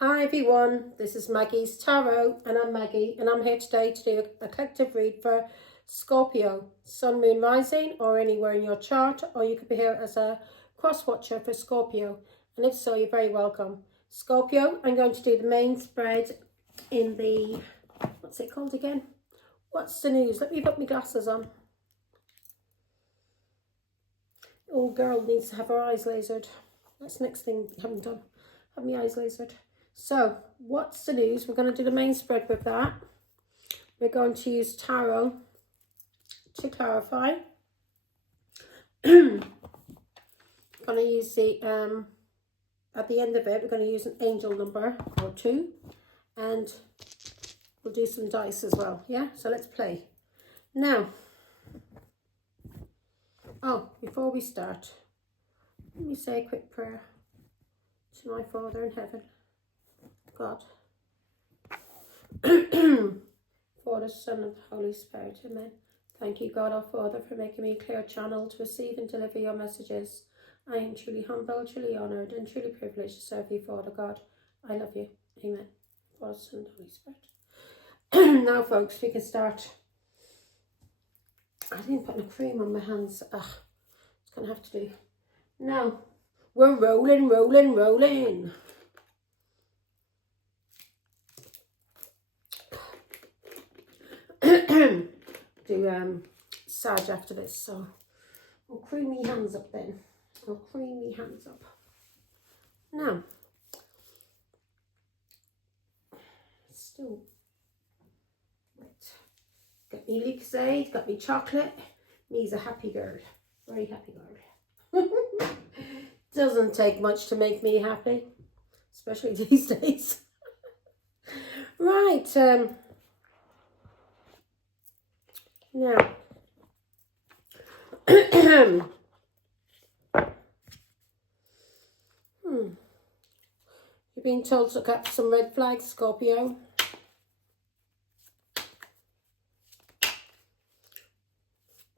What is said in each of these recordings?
Hi everyone, this is Maggie's Tarot and I'm Maggie and I'm here today to do a collective read for Scorpio, Sun, Moon, Rising or anywhere in your chart, or you could be here as a cross watcher for Scorpio, and if so you're very welcome. Scorpio, I'm going to do the main spread in the, what's it called again? What's the news? Let me put my glasses on. Old girl needs to have her eyes lasered. That's the next thing we haven't done. Have my eyes lasered. So, what's the news? We're going to do the main spread with that. We're going to use tarot to clarify. Going to use the, at the end of it, we're going to use an angel number or two. And we'll do some dice as well. Yeah, so let's play. Now, before we start, let me say a quick prayer to my Father in heaven. God, for the Son and the Holy Spirit, amen. Thank you, God our Father, for making me a clear channel to receive and deliver your messages. I am truly humble, truly honoured, and truly privileged to serve you, Father God. I love you, amen. For the Son and the Holy Spirit. Now, folks, we can start. I didn't put no cream on my hands. It's going to have to do. Now, we're rolling. Do Sag after this, so I'll cream my hands up then. Now, still right. Got me Lucozade, got me chocolate. Me's a happy girl, very happy girl. Doesn't take much to make me happy, especially these days. Right, now, you've been told to look up some red flags, Scorpio.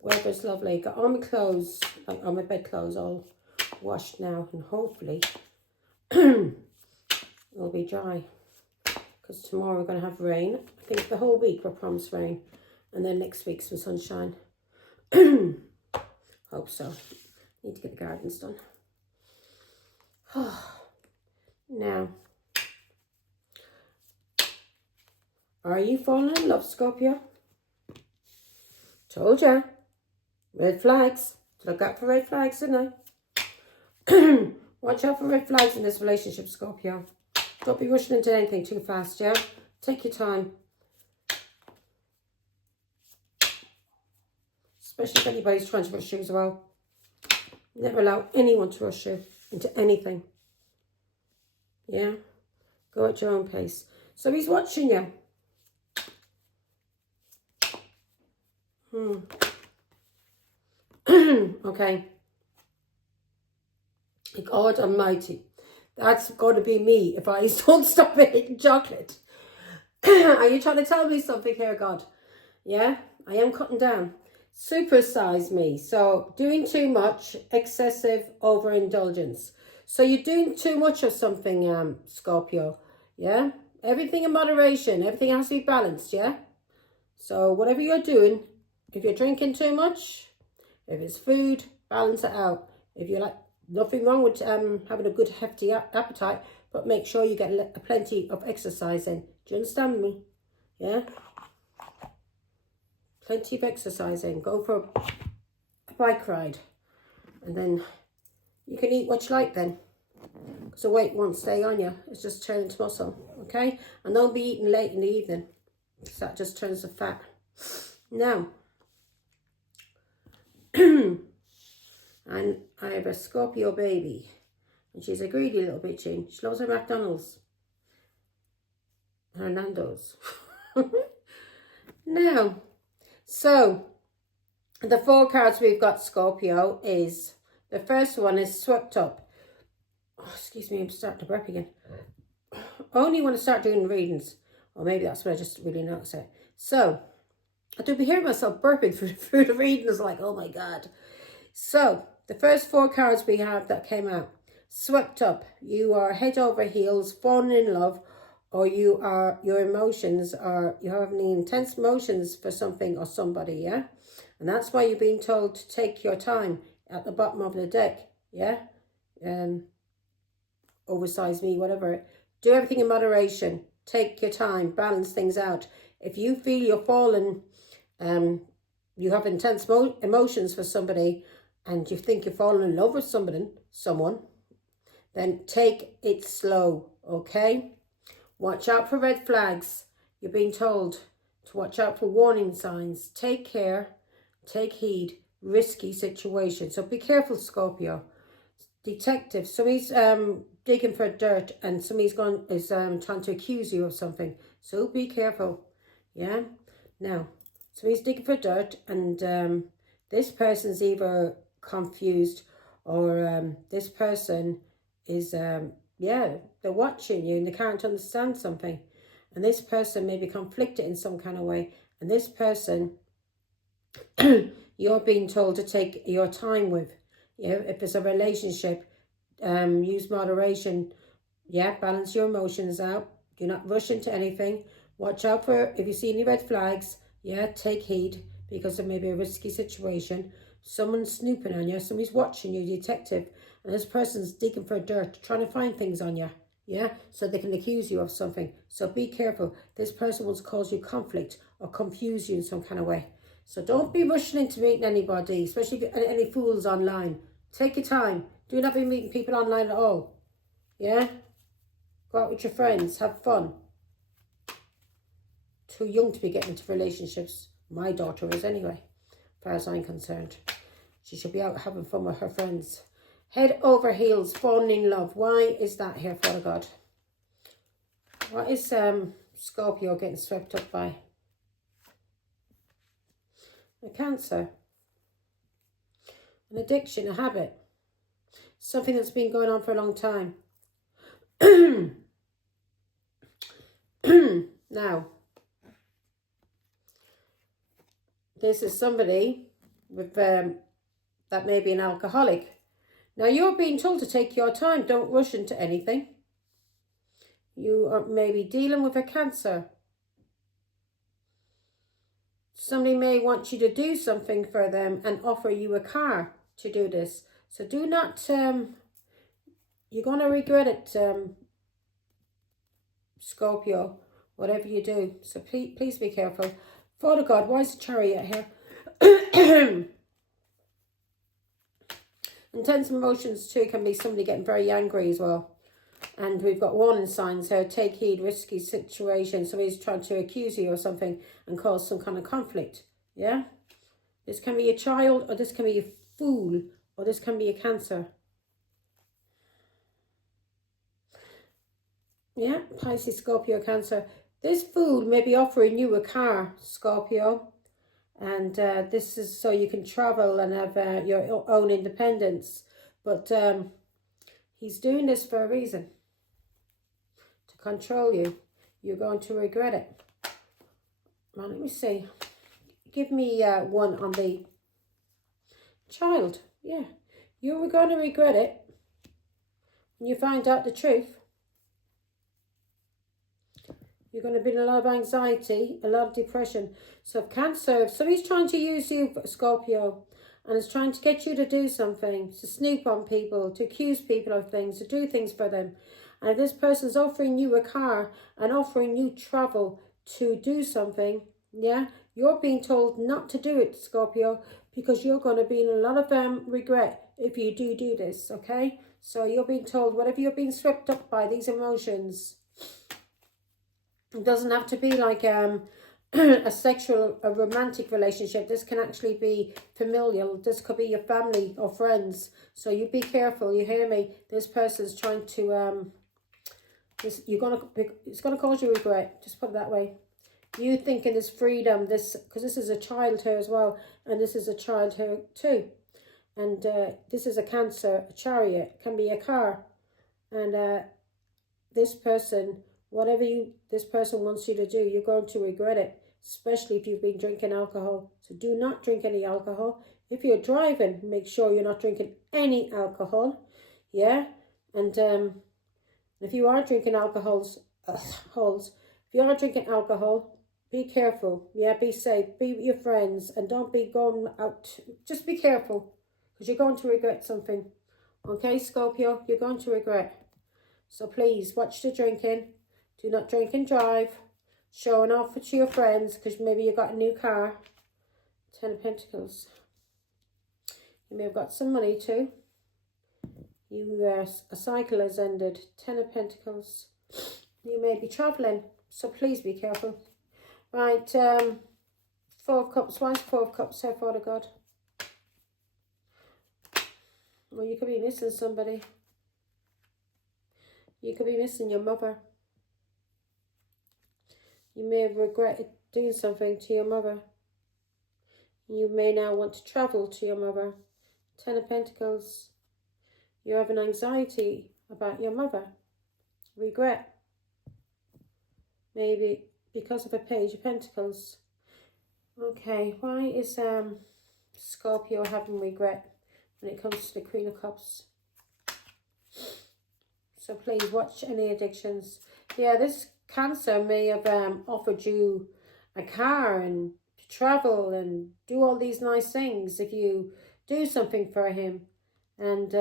Weather's lovely. Got all my clothes, like all my bed clothes, all washed now, and hopefully it'll be dry. Because tomorrow we're going to have rain. I think the whole week we're promised rain. And then next week some sunshine. Hope so. Need to get the gardens done. Now, are you falling in love, Scorpio? Told ya. Red flags. Look out for red flags, didn't I? Watch out for red flags in this relationship, Scorpio. Don't be rushing into anything too fast, yeah? Take your time. Especially if anybody's trying to rush you as well. Never allow anyone to rush you into anything. Yeah? Go at your own pace. So he's watching you. Okay. God almighty. That's got to be me if I don't stop eating chocolate. Are you trying to tell me something here, God? Yeah? I am cutting down. Supersize me. So doing too much, excessive overindulgence. So you're doing too much of something, Scorpio. Yeah? Everything in moderation. Everything has to be balanced, yeah? So whatever you're doing, if you're drinking too much, if it's food, balance it out. If you're like, nothing wrong with having a good hefty appetite, but make sure you get plenty of exercising. Do you understand me? Yeah? Plenty of exercising. Go for a bike ride. And then you can eat what you like then. Because the weight won't stay on you. It's just turning to muscle. Okay? And don't be eating late in the evening. Because that just turns to fat. Now. And I have a Scorpio baby. And she's a greedy little bitchy. She loves her McDonald's. Her Nando's. Now. So, the 4 cards we've got, Scorpio, is, the first one is swept up. Oh, excuse me, I'm starting to burp again. Only when I start doing readings. Or maybe that's when I just really notice it. So, I do be hearing myself burping through the readings, like, oh my God. So, the first 4 cards we have that came out. swept up. You are head over heels, falling in love, or your emotions are, you're having intense emotions for something or somebody, yeah? And that's why you're being told to take your time at the bottom of the deck, yeah? Oversize me, whatever. Do everything in moderation. Take your time, balance things out. If you feel you're falling, you have intense emotions for somebody, and you think you're falling in love with someone, then take it slow, okay? Watch out for red flags. You're being told to watch out for warning signs. Take care, take heed, risky situation. So be careful, Scorpio. Detective, somebody's digging for dirt, and somebody's trying to accuse you of something. So be careful, yeah? Now, somebody's digging for dirt, and this person's either confused, or this person is, yeah, they're watching you and they can't understand something. And this person may be conflicted in some kind of way. And this person, you're being told to take your time with. You know, if it's a relationship, use moderation. Yeah, balance your emotions out. Do not rush into anything. Watch out for, if you see any red flags, yeah, take heed, because there may be a risky situation. Someone's snooping on you, somebody's watching you, detective, and this person's digging for dirt, trying to find things on you, yeah, so they can accuse you of something. So be careful. This person wants to cause you conflict or confuse you in some kind of way. So don't be rushing into meeting anybody, especially if any fools online. Take your time. Do not be meeting people online at all, yeah? Go out with your friends, have fun. Too young to be getting into relationships. My daughter is anyway, as far as I'm concerned. She should be out having fun with her friends. Head over heels, falling in love. Why is that here, Father God? What is Scorpio getting swept up by? A Cancer. An addiction, a habit. Something that's been going on for a long time. Now, this is somebody with that may be an alcoholic. Now, you're being told to take your time. Don't rush into anything. You are maybe dealing with a Cancer. Somebody may want you to do something for them and offer you a car to do this. So do not, you're going to regret it, Scorpio, whatever you do. So please be careful. Father God, why is the Chariot here? Intense emotions too can be somebody getting very angry as well. And we've got warning signs here. Take heed, risky situation. Somebody's trying to accuse you or something and cause some kind of conflict. Yeah? This can be a child, or this can be a fool, or this can be a Cancer. Yeah, Pisces, Scorpio, Cancer. This fool may be offering you a car, Scorpio. And this is so you can travel and have your own independence. But he's doing this for a reason. To control you. You're going to regret it. Well, let me see. Give me one on the child. Yeah. You were going to regret it when you find out the truth. You're going to be in a lot of anxiety, a lot of depression. So Cancer, if somebody's trying to use you, Scorpio, and is trying to get you to do something, to snoop on people, to accuse people of things, to do things for them, and if this person's offering you a car and offering you travel to do something, yeah, you're being told not to do it, Scorpio, because you're going to be in a lot of regret if you do this, okay? So you're being told, whatever you're being swept up by, these emotions, it doesn't have to be like a romantic relationship. This can actually be familial. This could be your family or friends. So you be careful. You hear me? This person's trying to it's gonna cause you regret. Just put it that way. You thinking this freedom, because this is a child here as well, and this is a child here too, and this is a Cancer, a Chariot, can be a car, and this person. Whatever this person wants you to do, you're going to regret it, especially if you've been drinking alcohol. So do not drink any alcohol. If you're driving, make sure you're not drinking any alcohol. Yeah? And if you are drinking if you are drinking alcohol, be careful. Yeah, be safe. Be with your friends and don't be going out. Just be careful because you're going to regret something. Okay, Scorpio, you're going to regret. So please watch the drinking. Do not drink and drive. Showing off to your friends because maybe you got a new car. 10 of Pentacles. You may have got some money too. A cycle has ended. 10 of Pentacles. You may be travelling, so please be careful. Right, 4 of Cups. Why is 4 of Cups here, Father God? Well, you could be missing somebody. You could be missing your mother. You may have regretted doing something to your mother. You may now want to travel to your mother. 10 of Pentacles. You have an anxiety about your mother. Regret. Maybe because of a Page of Pentacles. Okay, why is Scorpio having regret when it comes to the Queen of Cups? So please watch any addictions. Yeah, this Cancer may have offered you a car and to travel and do all these nice things if you do something for him. And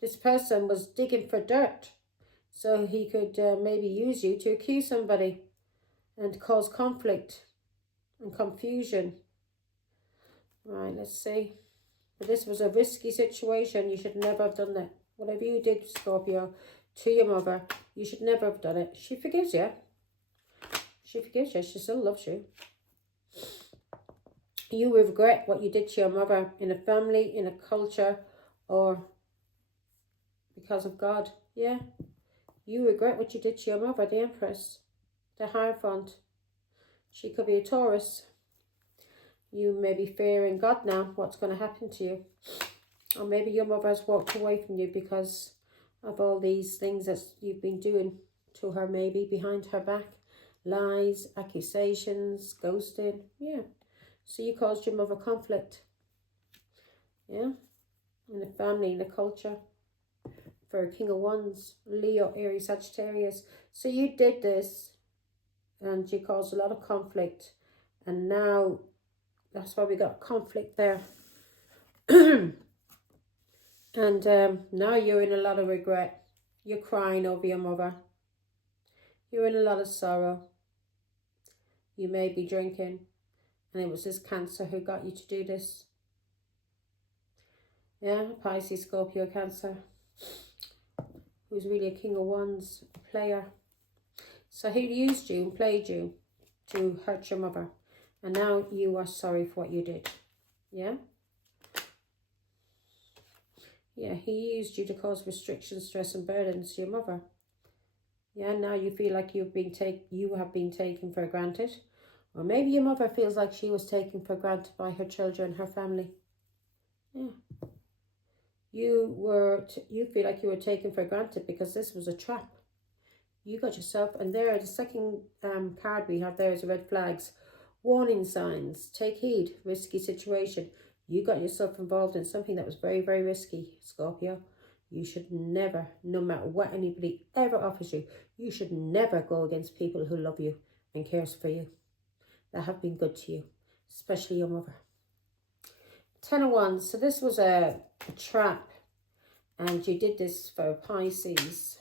this person was digging for dirt so he could maybe use you to accuse somebody and cause conflict and confusion. Right, let's see. But this was a risky situation. You should never have done that. Whatever you did, Scorpio, to your mother, you should never have done it. She forgives you. She forgives you. She still loves you. You regret what you did to your mother in a family, in a culture, or because of God. Yeah. You regret what you did to your mother, the Empress, the Hierophant. She could be a Taurus. You may be fearing God now, what's going to happen to you. Or maybe your mother has walked away from you because of all these things that you've been doing to her, maybe behind her back. Lies, accusations, ghosting. Yeah. So you caused your mother conflict. Yeah. In the family, in the culture. For King of Wands, Leo, Aries, Sagittarius. So you did this and you caused a lot of conflict. And now, that's why we got conflict there. And now you're in a lot of regret. You're crying over your mother. You're in a lot of sorrow. You may be drinking. And it was this Cancer who got you to do this. Yeah, Pisces, Scorpio, Cancer. Who's really a King of Wands, a player. So he used you and played you to hurt your mother. And now you are sorry for what you did. Yeah? Yeah, he used you to cause restrictions, stress and burdens to your mother. Yeah, now you feel like you have been taken for granted. Or maybe your mother feels like she was taken for granted by her children, her family. Yeah. You feel like you were taken for granted because this was a trap. You got yourself, and there, the second card we have there is red flags. Warning signs, take heed, risky situation. You got yourself involved in something that was very, very risky, Scorpio. You should never, no matter what anybody ever offers you, you should never go against people who love you and cares for you, that have been good to you, especially your mother. 10 of Wands. So this was a trap, and you did this for Pisces.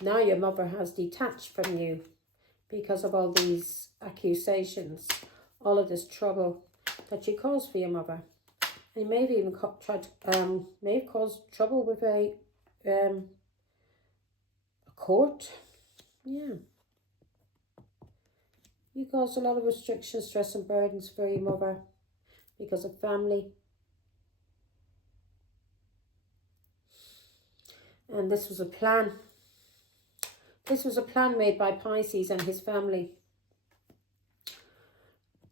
Now your mother has detached from you because of all these accusations, all of this trouble that you caused for your mother. And you may have even may have caused trouble with a court. Yeah. You caused a lot of restrictions, stress and burdens for your mother because of family. And this was a plan. This was a plan made by Pisces and his family.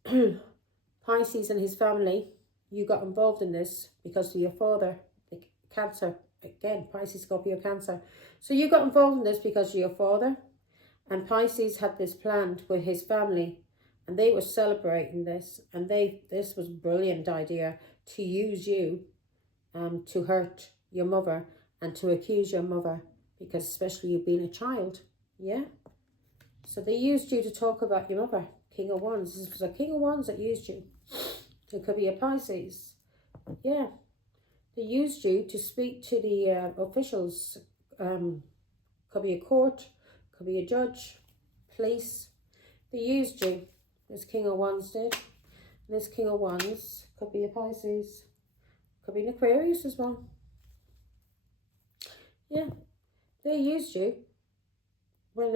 Pisces and his family, you got involved in this because of your father, the Cancer. Again, Pisces, Scorpio, Cancer. So you got involved in this because of your father. And Pisces had this planned with his family. And they were celebrating this. And this was a brilliant idea to use you to hurt your mother and to accuse your mother, because especially you being a child, yeah? So they used you to talk about your mother, King of Wands. This was a King of Wands that used you. It could be a Pisces, yeah. They used you to speak to the officials, could be a court, could be a judge, police. They used you, this King of Wands did. And this King of Wands could be a Pisces, could be an Aquarius as well. Yeah, they used you. When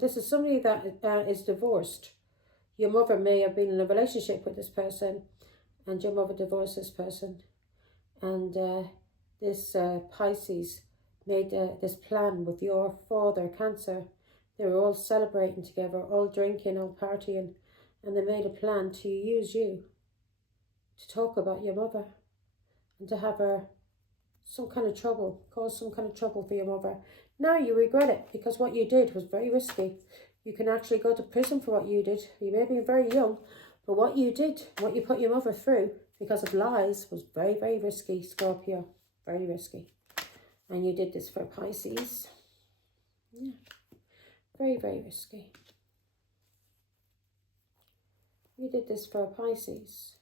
this is somebody that is divorced. Your mother may have been in a relationship with this person, and your mother divorced this person. And this Pisces made this plan with your father, Cancer. They were all celebrating together, all drinking, all partying, and they made a plan to use you to talk about your mother and to have her some kind of trouble, cause some kind of trouble for your mother. Now you regret it, because what you did was very risky. You can actually go to prison for what you did. You may be very young, but what you did, what you put your mother through because of lies, was very, very risky, Scorpio. Very risky. And you did this for Pisces. Yeah. Very, very risky. You did this for Pisces.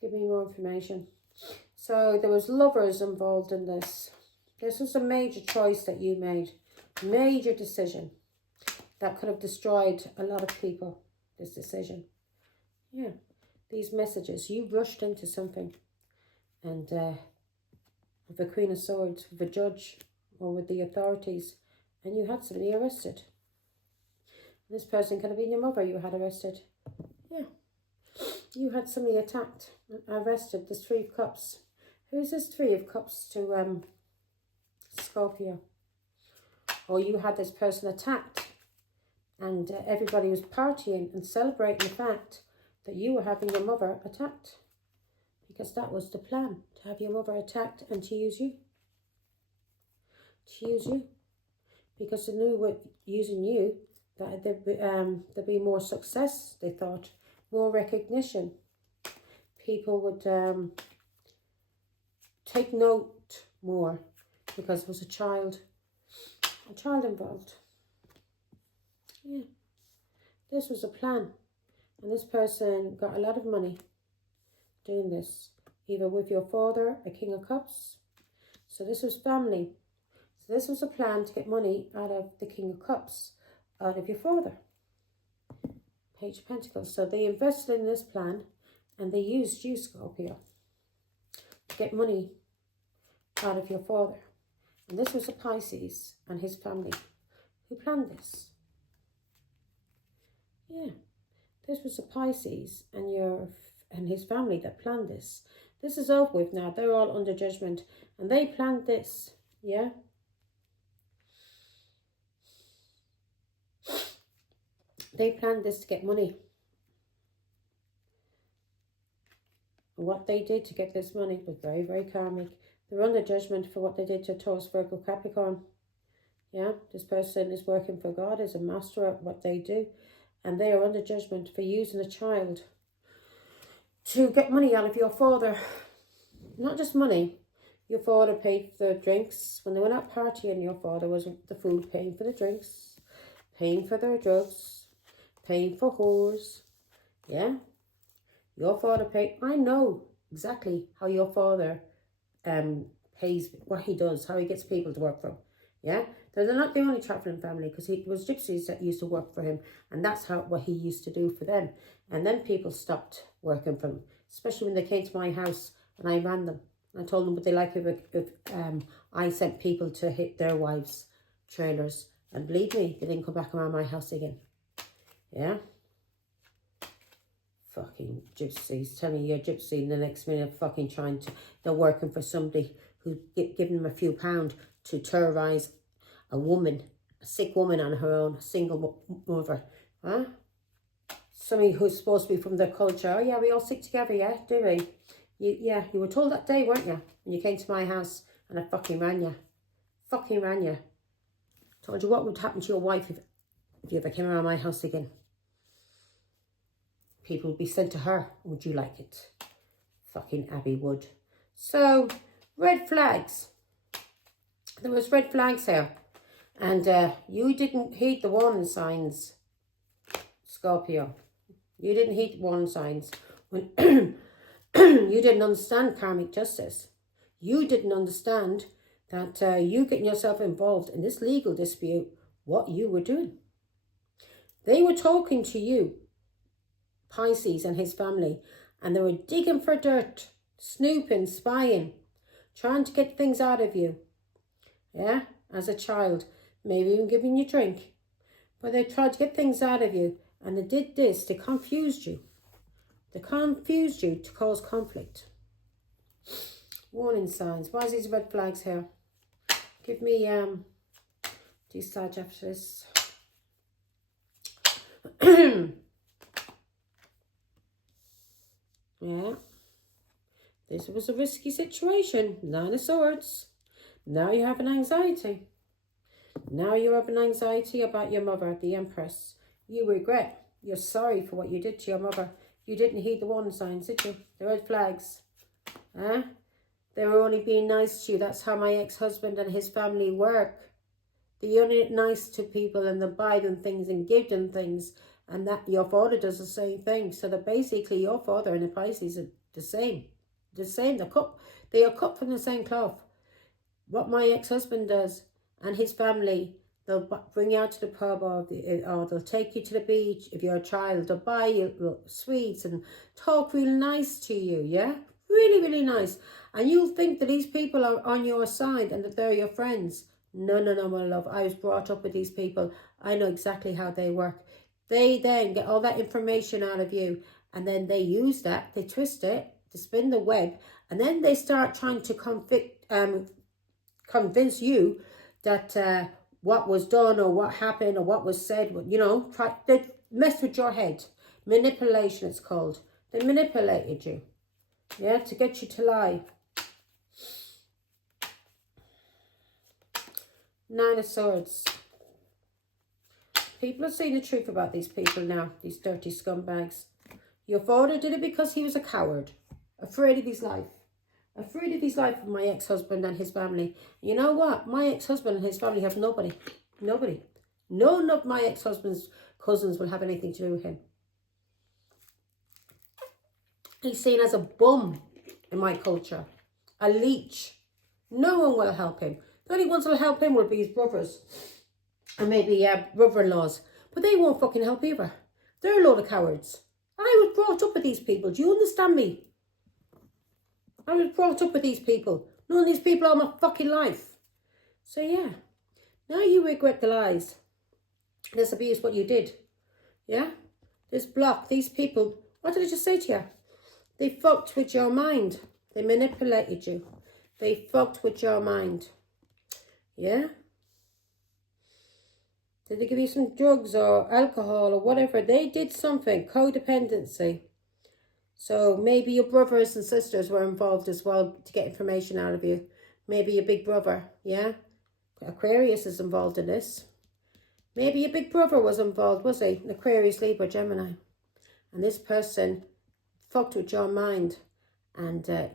Give me more information. So there was lovers involved in this. This was a major choice that you made. Major decision that could have destroyed a lot of people. This decision. Yeah. These messages. You rushed into something. And with the Queen of Swords, with the judge or with the authorities. And you had somebody arrested. This person could have been your mother you had arrested. Yeah. You had somebody attacked, arrested, this Three of Cups. Who's this Three of Cups to Scorpio? Or you had this person attacked and everybody was partying and celebrating the fact that you were having your mother attacked. Because that was the plan, to have your mother attacked and to use you. To use you. Because they knew with using you that there'd be more success, they thought. More recognition. People would take note more because there was a child involved. Yeah, this was a plan, and this person got a lot of money doing this, either with your father, a King of Cups. So this was family. So this was a plan to get money out of the King of Cups, out of your father. Page of Pentacles. So they invested in this plan and they used you, Scorpio, to get money out of your father. And this was a Pisces and his family who planned this. Yeah, this was a Pisces and his family that planned this. This is over with now. They're all under judgment and they planned this. Yeah. They planned this to get money. And what they did to get this money was very, very karmic. They're under judgment for what they did to Taurus, Virgo, Capricorn. Yeah, this person is working for God, is a master at what they do. And they are under judgment for using a child to get money out of your father. Not just money. Your father paid for the drinks. When they went out partying, your father was the food, paying for the drinks, paying for their drugs, paying for whores. Yeah. Your father paid. I know exactly how your father pays, what he does, how he gets people to work for him. Yeah. They're not the only travelling family, because it was gypsies that used to work for him. And that's what he used to do for them. And then people stopped working for him. Especially when they came to my house and I ran them. I told them what they like if I sent people to hit their wives' trailers. And believe me, they didn't come back around my house again. Yeah. Fucking gypsies. Tell me you're a gypsy and the next minute fucking they're working for somebody who's giving them a few pounds to terrorise a woman, a sick woman on her own, a single mother. Huh? Somebody who's supposed to be from their culture. Oh yeah, we all stick together, yeah, do we? You were told that day, weren't you? When you came to my house and I fucking ran you. Fucking ran you. Told you what would happen to your wife if if you ever came around my house again, people would be sent to her. Would you like it? Fucking Abby would. So, red flags. There was red flags here. And you didn't heed the warning signs, Scorpio. You didn't heed the warning signs. When you didn't understand karmic justice. You didn't understand that you getting yourself involved in this legal dispute, what you were doing. They were talking to you, Pisces and his family, and they were digging for dirt, snooping, spying, trying to get things out of you. Yeah, as a child, maybe even giving you drink. But they tried to get things out of you, and they did this to confuse you. They confused you to cause conflict. Warning signs. Why is these red flags here? Give me decide after this. Yeah. This was a risky situation. 9 of Swords. Now you have an anxiety. Now you have an anxiety about your mother, the Empress. You regret. You're sorry for what you did to your mother. You didn't heed the warning signs, did you? The red flags. Huh? They were only being nice to you. That's how my ex-husband and his family work. They're only nice to people and they buy them things and give them things. And that your father does the same thing. So that basically your father and the Pisces are the same. The same. They are cut from the same cloth. What my ex-husband does and his family, they'll bring you out to the pub or they'll take you to the beach if you're a child. They'll buy you sweets and talk real nice to you, yeah? Really, really nice. And you'll think that these people are on your side and that they're your friends. No, no, no, my love. I was brought up with these people. I know exactly how they work. They then get all that information out of you and then they use that, they twist it to spin the web, and then they start trying to convince you that what was done or what happened or what was said, you know, they mess with your head. Manipulation, it's called. They manipulated you, yeah, to get you to lie. 9 of Swords. People are seeing the truth about these people now, these dirty scumbags. Your father did it because he was a coward, afraid of his life. Afraid of his life of my ex-husband and his family. You know what? My ex-husband and his family have nobody. Nobody. None of my ex-husband's cousins will have anything to do with him. He's seen as a bum in my culture. A leech. No one will help him. The only ones who will help him will be his brothers. And maybe brother-in-laws. But they won't fucking help either. They're a load of cowards. I was brought up with these people. Do you understand me? I was brought up with these people. None of these people are my fucking life. So yeah. Now you regret the lies. This abuse, what you did. Yeah? This block, these people. What did I just say to you? They fucked with your mind. They manipulated you. They fucked with your mind. Yeah? Did they give you some drugs or alcohol or whatever? They did something. Codependency. So maybe your brothers and sisters were involved as well to get information out of you. Maybe your big brother, yeah? Aquarius is involved in this. Maybe your big brother was involved, was he? Aquarius, Libra, Gemini. And this person fucked with your mind. And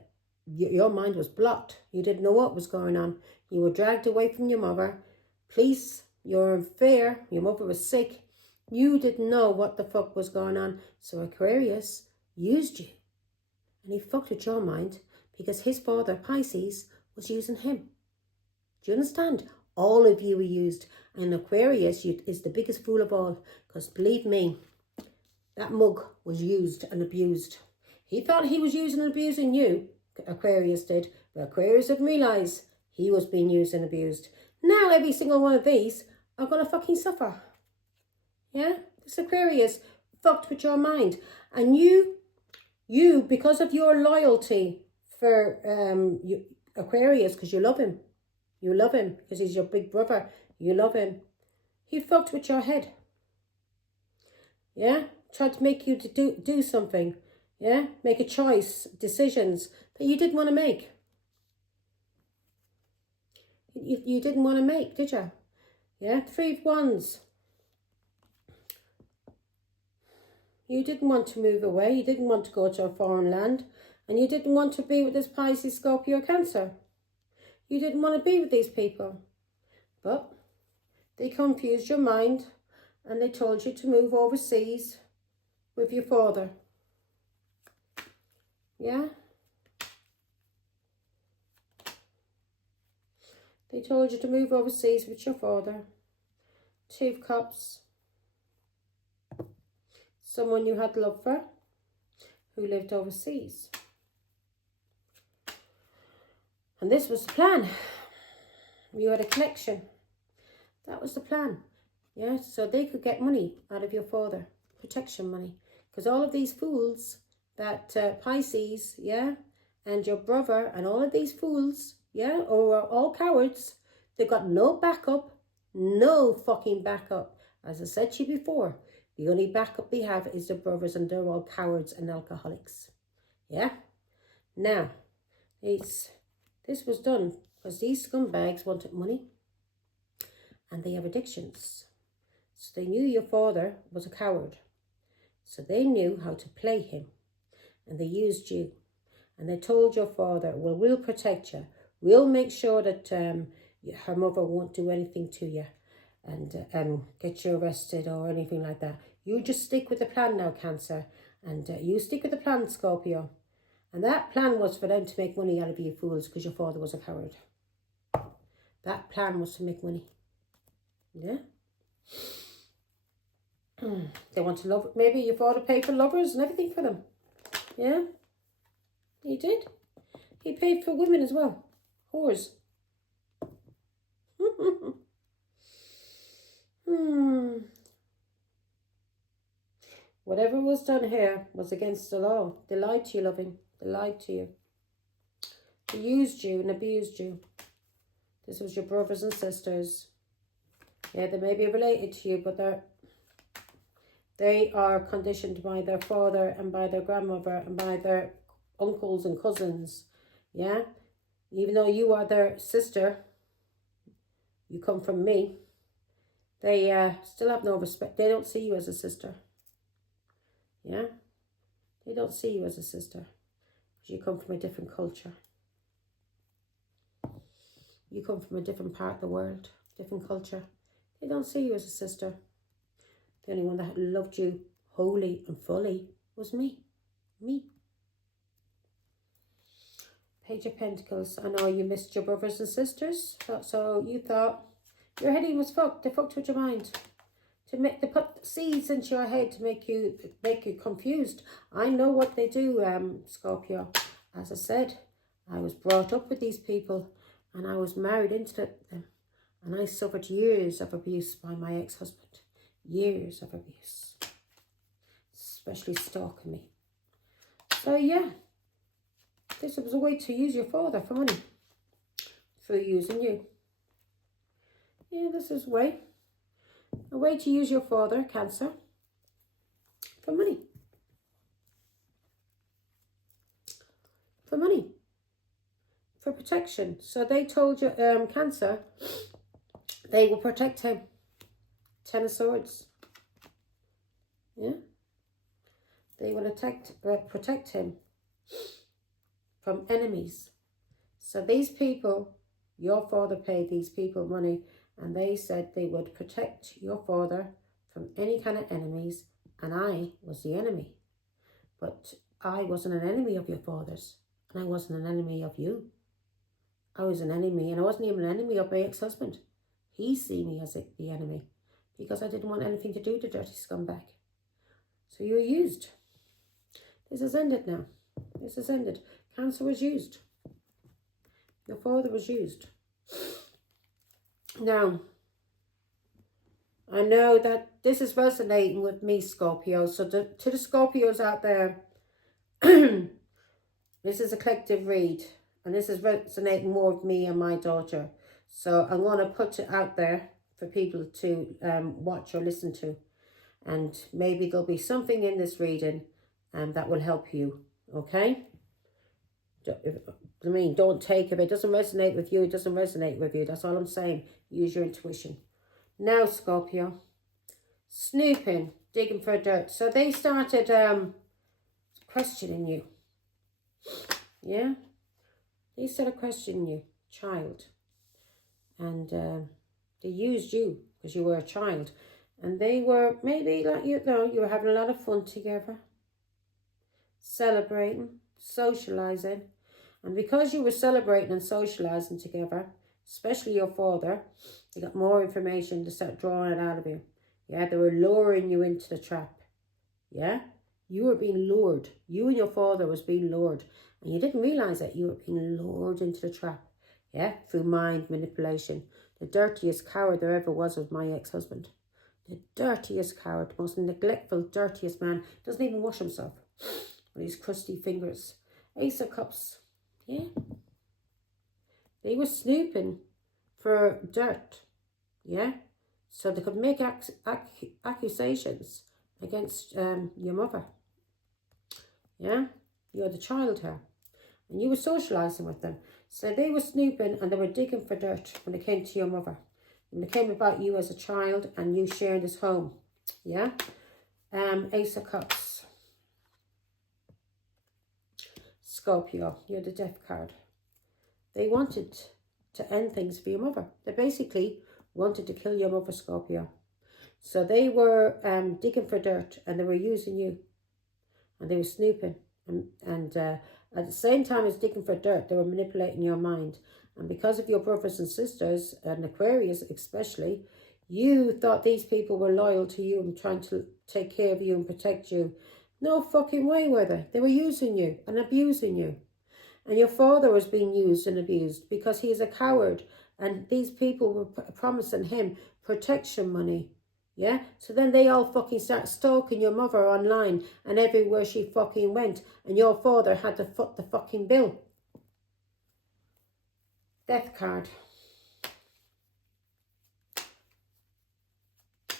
your mind was blocked. You didn't know what was going on. You were dragged away from your mother. Police, you were in fear. Your mother was sick. You didn't know what the fuck was going on. So Aquarius used you, and he fucked with your mind because his father, Pisces, was using him. Do you understand? All of you were used, and Aquarius is the biggest fool of all, because believe me, that mug was used and abused. He thought he was using and abusing you, Aquarius did, but Aquarius didn't realise he was being used and abused. Now every single one of these are going to fucking suffer. Yeah? This Aquarius fucked with your mind, and you, because of your loyalty for Aquarius, because you love him. You love him because he's your big brother. You love him. He fucked with your head. Yeah? Tried to make you to do something. Yeah? Make a choice, decisions that you didn't want to make. You didn't want to make, did you? Yeah? 3 of Wands. You didn't want to move away. You didn't want to go to a foreign land. And you didn't want to be with this Pisces, Scorpio, Cancer. You didn't want to be with these people. But they confused your mind and they told you to move overseas with your father. Yeah? They told you to move overseas with your father. Two of Cups. Someone you had love for who lived overseas. And this was the plan. You had a connection. That was the plan. Yeah, so they could get money out of your father. Protection money. Because all of these fools, that Pisces, yeah, and your brother, and all of these fools, yeah, or all cowards, they've got no backup. No fucking backup. As I said to you before, the only backup they have is the brothers, and they're all cowards and alcoholics. Yeah? Now, this was done because these scumbags wanted money and they have addictions. So they knew your father was a coward. So they knew how to play him. And they used you. And they told your father, well, we'll protect you. We'll make sure that her mother won't do anything to you and get you arrested or anything like that. You just stick with the plan now, Cancer. And you stick with the plan, Scorpio. And that plan was for them to make money out of you fools because your father was a coward. That plan was to make money. Yeah? They want to love. Maybe your father paid for lovers and everything for them. Yeah? He did. He paid for women as well. Whores. Whatever was done here was against the law. They lied to you, loving. They lied to you. They used you and abused you. This was your brothers and sisters. Yeah, they may be related to you, but they are conditioned by their father and by their grandmother and by their uncles and cousins. Yeah? Even though you are their sister, you come from me, they still have no respect. They don't see you as a sister. Yeah? They don't see you as a sister because you come from a different culture. You come from a different part of the world, different culture. They don't see you as a sister. The only one that loved you wholly and fully was me. Me. Page of Pentacles. I know you missed your brothers and sisters. So you thought your head was fucked. They fucked with your mind. They put seeds into your head to make you confused. I know what they do, Scorpio. As I said, I was brought up with these people and I was married into them. And I suffered years of abuse by my ex-husband. Years of abuse. Especially stalking me. So yeah. This was a way to use your father for money. Through using you. Yeah, this is a way. A way to use your father, Cancer, for money. For money. For protection. So they told you, Cancer, they will protect him. 10 of Swords. Yeah. They will protect him from enemies. So these people, your father paid these people money and they said they would protect your father from any kind of enemies, and I was the enemy. But I wasn't an enemy of your father's, and I wasn't an enemy of you. I was an enemy, and I wasn't even an enemy of my ex-husband. He see me as the enemy because I didn't want anything to do with the dirty scumbag. So you're used. This has ended now. This has ended. Cancer was used. Your father was used. Now, I know that this is resonating with me, Scorpio. So to the Scorpios out there, this is a collective read. And this is resonating more with me and my daughter. So I'm going to put it out there for people to watch or listen to. And maybe there'll be something in this reading that will help you. Okay? I mean, don't take it. If it doesn't resonate with you, it doesn't resonate with you. That's all I'm saying. Use your intuition. Now, Scorpio, snooping digging for dirt. So they started questioning you. Yeah? They started questioning you, child. And they used you because you were a child. And they were maybe, like, you know, you were having a lot of fun together. Celebrating, socialising. And because you were celebrating and socialising together, especially your father, they got more information to start drawing it out of you. Yeah, they were luring you into the trap. Yeah? You were being lured. You and your father was being lured. And you didn't realise that you were being lured into the trap. Yeah? Through mind manipulation. The dirtiest coward there ever was my ex-husband. The dirtiest coward, most neglectful, dirtiest man. Doesn't even wash himself. With his crusty fingers. Ace of Cups. Yeah? They were snooping for dirt. Yeah? So they could make accusations against your mother. Yeah? You're the child here. And you were socialising with them. So they were snooping and they were digging for dirt when it came to your mother. When it came about you as a child and you shared this home. Yeah? Ace of Cups. Scorpio. You're the death card. They wanted to end things for your mother. They basically wanted to kill your mother, Scorpio. So they were digging for dirt and they were using you. And they were snooping. And at the same time as digging for dirt, they were manipulating your mind. And because of your brothers and sisters, and Aquarius especially, you thought these people were loyal to you and trying to take care of you and protect you. No fucking way were they. They were using you and abusing you. And your father was being used and abused because he is a coward. And these people were promising him protection money. Yeah? So then they all fucking start stalking your mother online and everywhere she fucking went. And your father had to foot the fucking bill. Death card. It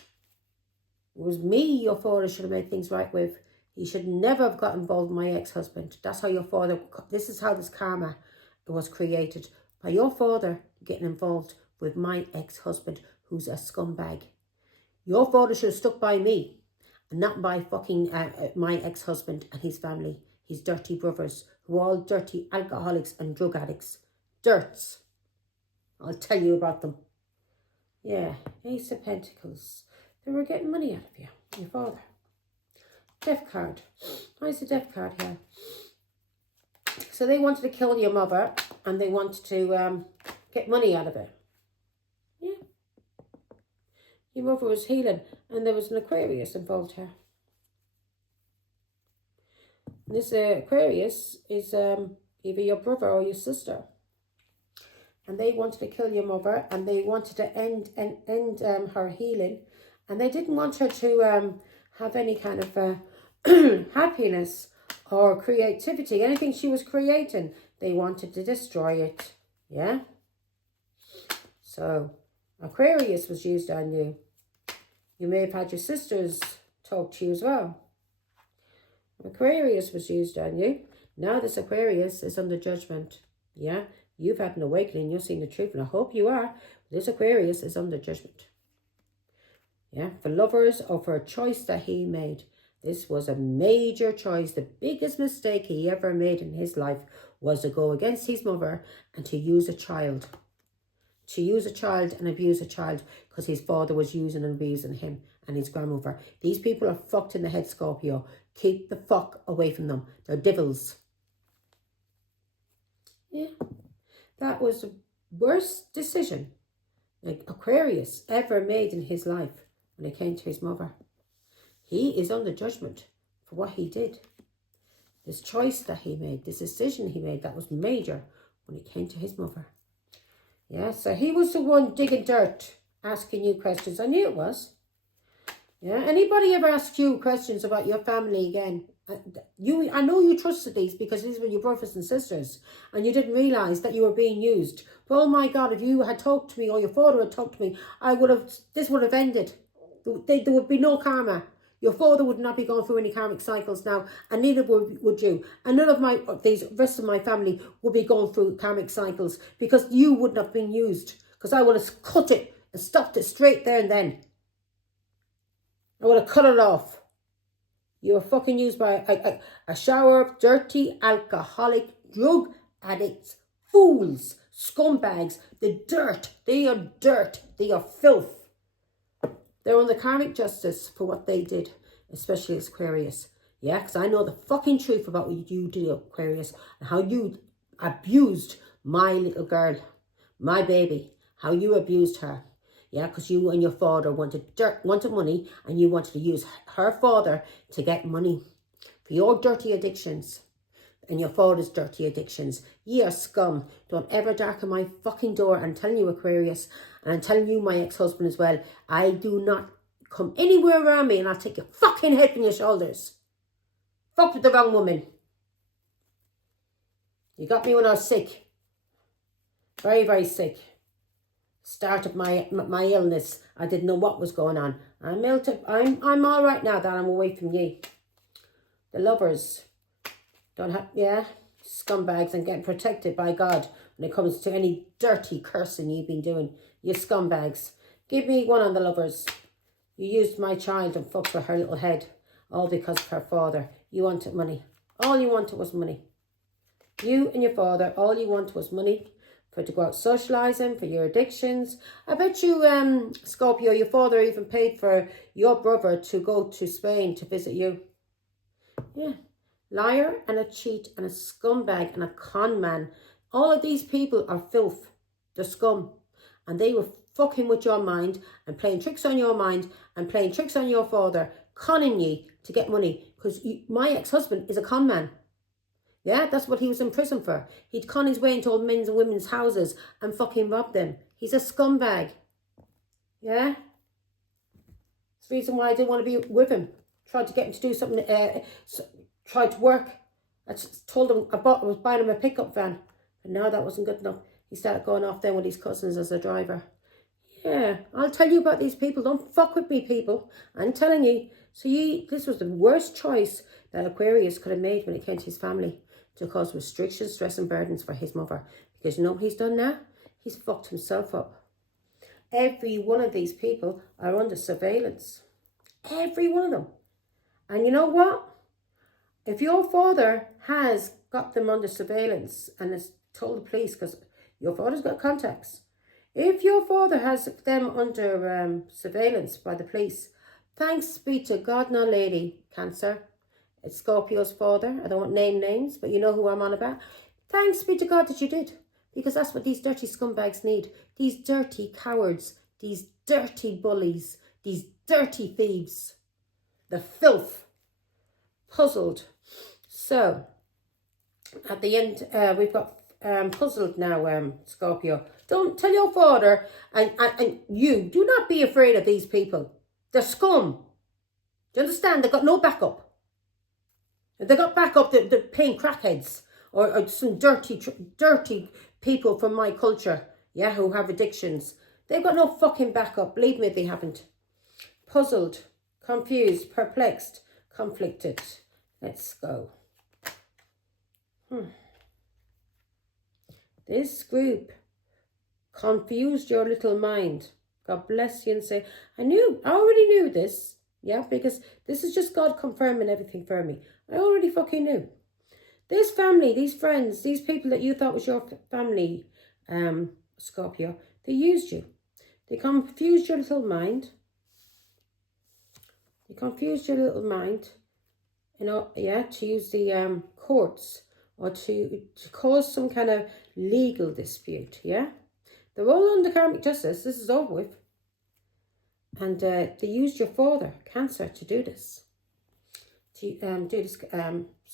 was me your father should have made things right with. He should never have got involved with my ex-husband. That's how your father... This is how this karma was created. By your father getting involved with my ex-husband, who's a scumbag. Your father should have stuck by me. And not by fucking my ex-husband and his family. His dirty brothers. Who are all dirty alcoholics and drug addicts. Dirts. I'll tell you about them. Yeah. Ace of Pentacles. They were getting money out of you. Your father. Death card. Where's the death card here? So they wanted to kill your mother and they wanted to get money out of it. Yeah. Your mother was healing and there was an Aquarius involved here. And this Aquarius is either your brother or your sister. And they wanted to kill your mother and they wanted to end her healing. And they didn't want her to have any kind of happiness or creativity. Anything she was creating, they wanted to destroy it. Yeah? So, Aquarius was used on you. You may have had your sisters talk to you as well. Aquarius was used on you. Now this Aquarius is under judgment. Yeah? You've had an awakening. You've seen the truth. And I hope you are. This Aquarius is under judgment. Yeah? For lovers or for a choice that he made. This was a major choice. The biggest mistake he ever made in his life was to go against his mother and to use a child. To use a child and abuse a child because his father was using and abusing him and his grandmother. These people are fucked in the head, Scorpio. Keep the fuck away from them. They're devils. Yeah. That was the worst decision like Aquarius ever made in his life when it came to his mother. He is under judgment for what he did. This choice that he made, this decision he made, that was major when it came to his mother. Yeah, so he was the one digging dirt, asking you questions. I knew it was. Yeah, anybody ever asked you questions about your family again? I know you trusted these because these were your brothers and sisters and you didn't realise that you were being used. But oh my God, if you had talked to me or your father had talked to me, this would have ended. There would be no karma. Your father would not be going through any karmic cycles now, and neither would you. And none of these rest of my family would be going through karmic cycles because you wouldn't have been used. Because I would have cut it and stopped it straight there and then. I would have cut it off. You were fucking used by a shower of dirty, alcoholic, drug addicts, fools, scumbags. The dirt. They are dirt. They are filth. They're on the karmic justice for what they did, especially Aquarius. Yeah, because I know the fucking truth about what you did, Aquarius, and how you abused my little girl, my baby, how you abused her. Yeah, because you and your father wanted money, and you wanted to use her father to get money for your dirty addictions and your father's dirty addictions. Ye are scum. Don't ever darken my fucking door. I'm telling you, Aquarius, and I'm telling you, my ex-husband as well. I do not come anywhere around me, and I'll take your fucking head from your shoulders. Fuck with the wrong woman. You got me when I was sick. Very, very sick. Start of my illness. I didn't know what was going on. I'm all right now that I'm away from you. The lovers don't have, scumbags, and getting protected by God when it comes to any dirty cursing you've been doing. You scumbags. Give me one on the lovers. You used my child and fucked with her little head. All because of her father. You wanted money. All you wanted was money. You and your father, all you wanted was money. For to go out socialising, for your addictions. I bet you, Scorpio, your father even paid for your brother to go to Spain to visit you. Yeah. Liar and a cheat and a scumbag and a con man. All of these people are filth. They're scum. And they were fucking with your mind and playing tricks on your mind and playing tricks on your father, conning you to get money. Because my ex-husband is a con man. Yeah, that's what he was in prison for. He'd con his way into old men's and women's houses and fucking robbed them. He's a scumbag. Yeah? That's the reason why I didn't want to be with him. Tried to get him to do something, tried to work. I just told him I was buying him a pickup van. But no, that wasn't good enough. He started going off then with his cousins as a driver. Yeah, I'll tell you about these people. Don't fuck with me, people. I'm telling you. So this was the worst choice that Aquarius could have made when it came to his family, to cause restrictions, stress and burdens for his mother. Because you know what he's done now? He's fucked himself up. Every one of these people are under surveillance. Every one of them. And you know what? If your father has got them under surveillance and has told the police, because your father's got contacts. If your father has them under surveillance by the police, thanks be to God, no lady, Cancer. It's Scorpio's father. I don't want to name names, but you know who I'm on about. Thanks be to God that you did. Because that's what these dirty scumbags need. These dirty cowards. These dirty bullies. These dirty thieves. The filth. Puzzled. So, at the end, we've got puzzled now, Scorpio. Don't tell your father and you, do not be afraid of these people. They're scum. Do you understand? They've got no backup. They got backup, they're paying crackheads or some dirty people from my culture, yeah, who have addictions. They've got no fucking backup. Believe me, they haven't. Puzzled, confused, perplexed, conflicted. Let's go. This group confused your little mind. God bless you and say, I already knew this. Yeah, because this is just God confirming everything for me. I already fucking knew. This family, these friends, these people that you thought was your family, Scorpio, they used you. They confused your little mind. They confused your little mind, you know, yeah, to use the courts or to cause some kind of legal dispute, yeah? They're all under karmic justice. This is over with. And they used your father, Cancer, to do this. So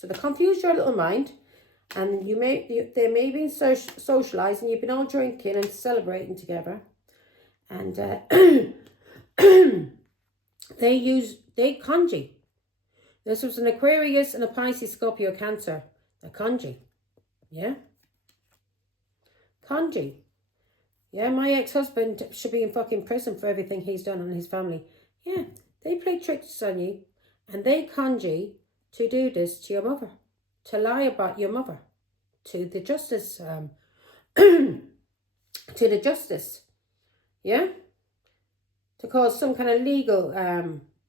they confused your little mind, and they may have been socialising. You've been all drinking and celebrating together, and they conjure. This was an Aquarius and a Pisces, Scorpio, Cancer. They're conjure, yeah, conjure. Yeah, my ex-husband should be in fucking prison for everything he's done on his family. Yeah, they play tricks on you. And they conjure to do this to your mother. To lie about your mother. To the justice. To the justice. Yeah? To cause some kind of legal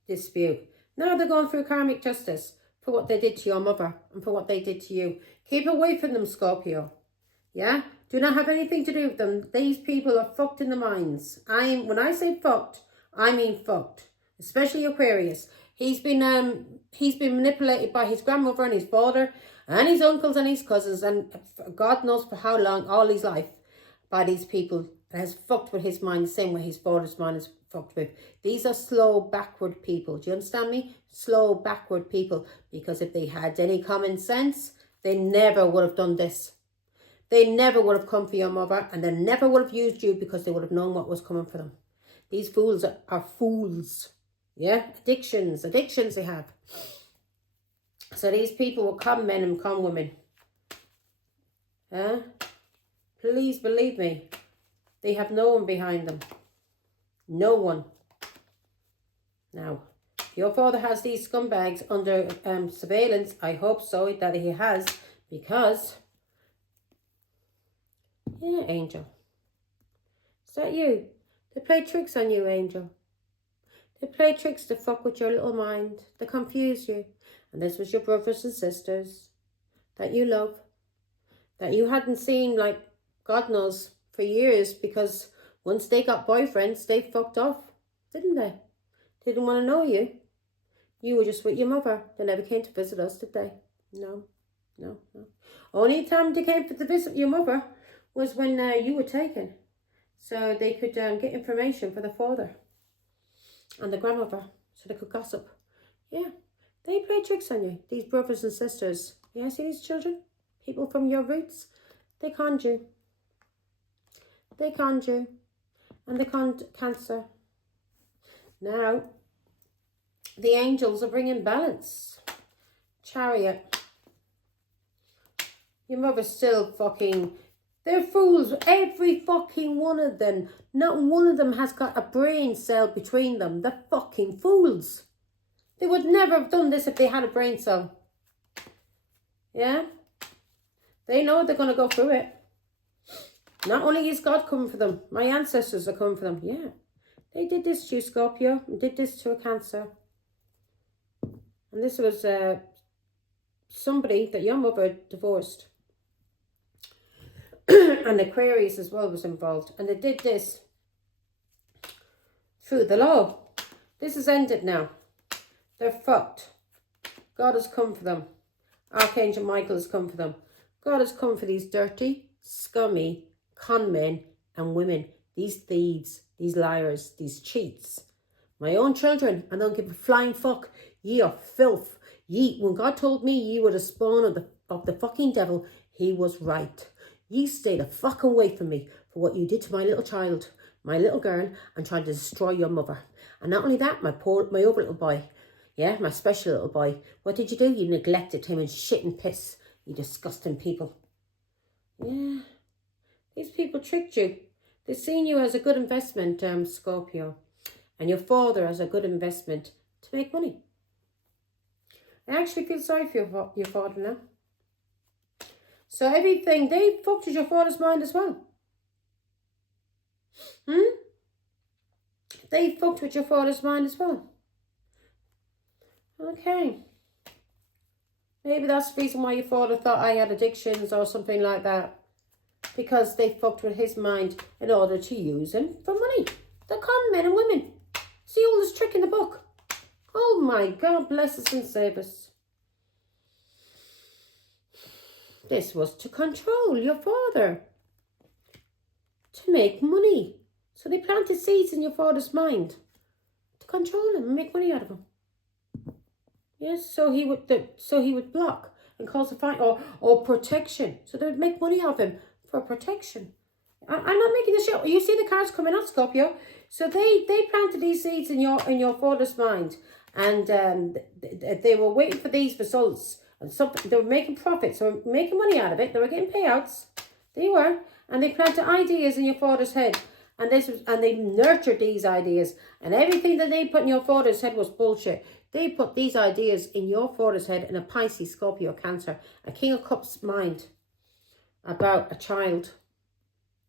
dispute. Now they're going through karmic justice for what they did to your mother and for what they did to you. Keep away from them, Scorpio. Yeah? Do not have anything to do with them. These people are fucked in the minds. When I say fucked, I mean fucked. Especially Aquarius. He's been manipulated by his grandmother and his father and his uncles and his cousins, and God knows for how long, all his life, by these people that has fucked with his mind the same way his father's mind is fucked with. These are slow, backward people. Do you understand me? Slow, backward people. Because if they had any common sense, they never would have done this. They never would have come for your mother, and they never would have used you because they would have known what was coming for them. These fools are fools. Yeah? Addictions they have. So these will come men and come women. Please believe me. They have no one behind them. No one. Now, your father has these scumbags under surveillance. I hope so that he has, because... Yeah, Angel. Is that you? They play tricks on you, Angel. They play tricks to fuck with your little mind. They confuse you. And this was your brothers and sisters that you love, that you hadn't seen, like, God knows, for years, because once they got boyfriends, they fucked off, didn't they? They didn't want to know you. You were just with your mother. They never came to visit us, did they? No. Only time they came to visit your mother was when you were taken. So they could get information for the father and the grandmother, so they could gossip. Yeah, they play tricks on you, these brothers and sisters. Yeah, see these children? People from your roots? They conned you. They conned you. And they conned Cancer. Now, the angels are bringing balance. Chariot. Your mother's still fucking... They're fools. Every fucking one of them. Not one of them has got a brain cell between them. They're fucking fools. They would never have done this if they had a brain cell. Yeah? They know they're going to go through it. Not only is God coming for them, my ancestors are coming for them. Yeah. They did this to you, Scorpio. And did this to a Cancer. And this was somebody that your mother divorced. And Aquarius as well was involved. And they did this through the law. This is ended now. They're fucked. God has come for them. Archangel Michael has come for them. God has come for these dirty, scummy con men and women. These thieves, these liars, these cheats. My own children, I don't give a flying fuck. Ye are filth. Ye, when God told me ye were the spawn of the fucking devil, he was right. Ye stay the fucking away from me for what you did to my little child, my little girl, and tried to destroy your mother. And not only that, my other little boy. Yeah, my special little boy. What did you do? You neglected him and shit and piss. You disgusting people. Yeah. These people tricked you. They've seen you as a good investment, Scorpio. And your father as a good investment to make money. I actually feel sorry for your father now. So everything, they fucked with your father's mind as well. They fucked with your father's mind as well. Okay. Maybe that's the reason why your father thought I had addictions or something like that. Because they fucked with his mind in order to use him for money. They're con men and women. See all this trick in the book. Oh my God, bless us and save us. This was to control your father. To make money. So they planted seeds in your father's mind. To control him and make money out of him. Yes, so he would block and cause a fight or protection. So they would make money off him for protection. I'm not making this shit. You see the cards coming out, Scorpio. So they planted these seeds in your father's mind, and they were waiting for these results. And something, they were making profits, they were making money out of it. They were getting payouts. They were, and they planted ideas in your father's head, and they nurtured these ideas, and everything that they put in your father's head was bullshit. They put these ideas in your father's head in a Pisces, Scorpio, Cancer, a King of Cups mind about a child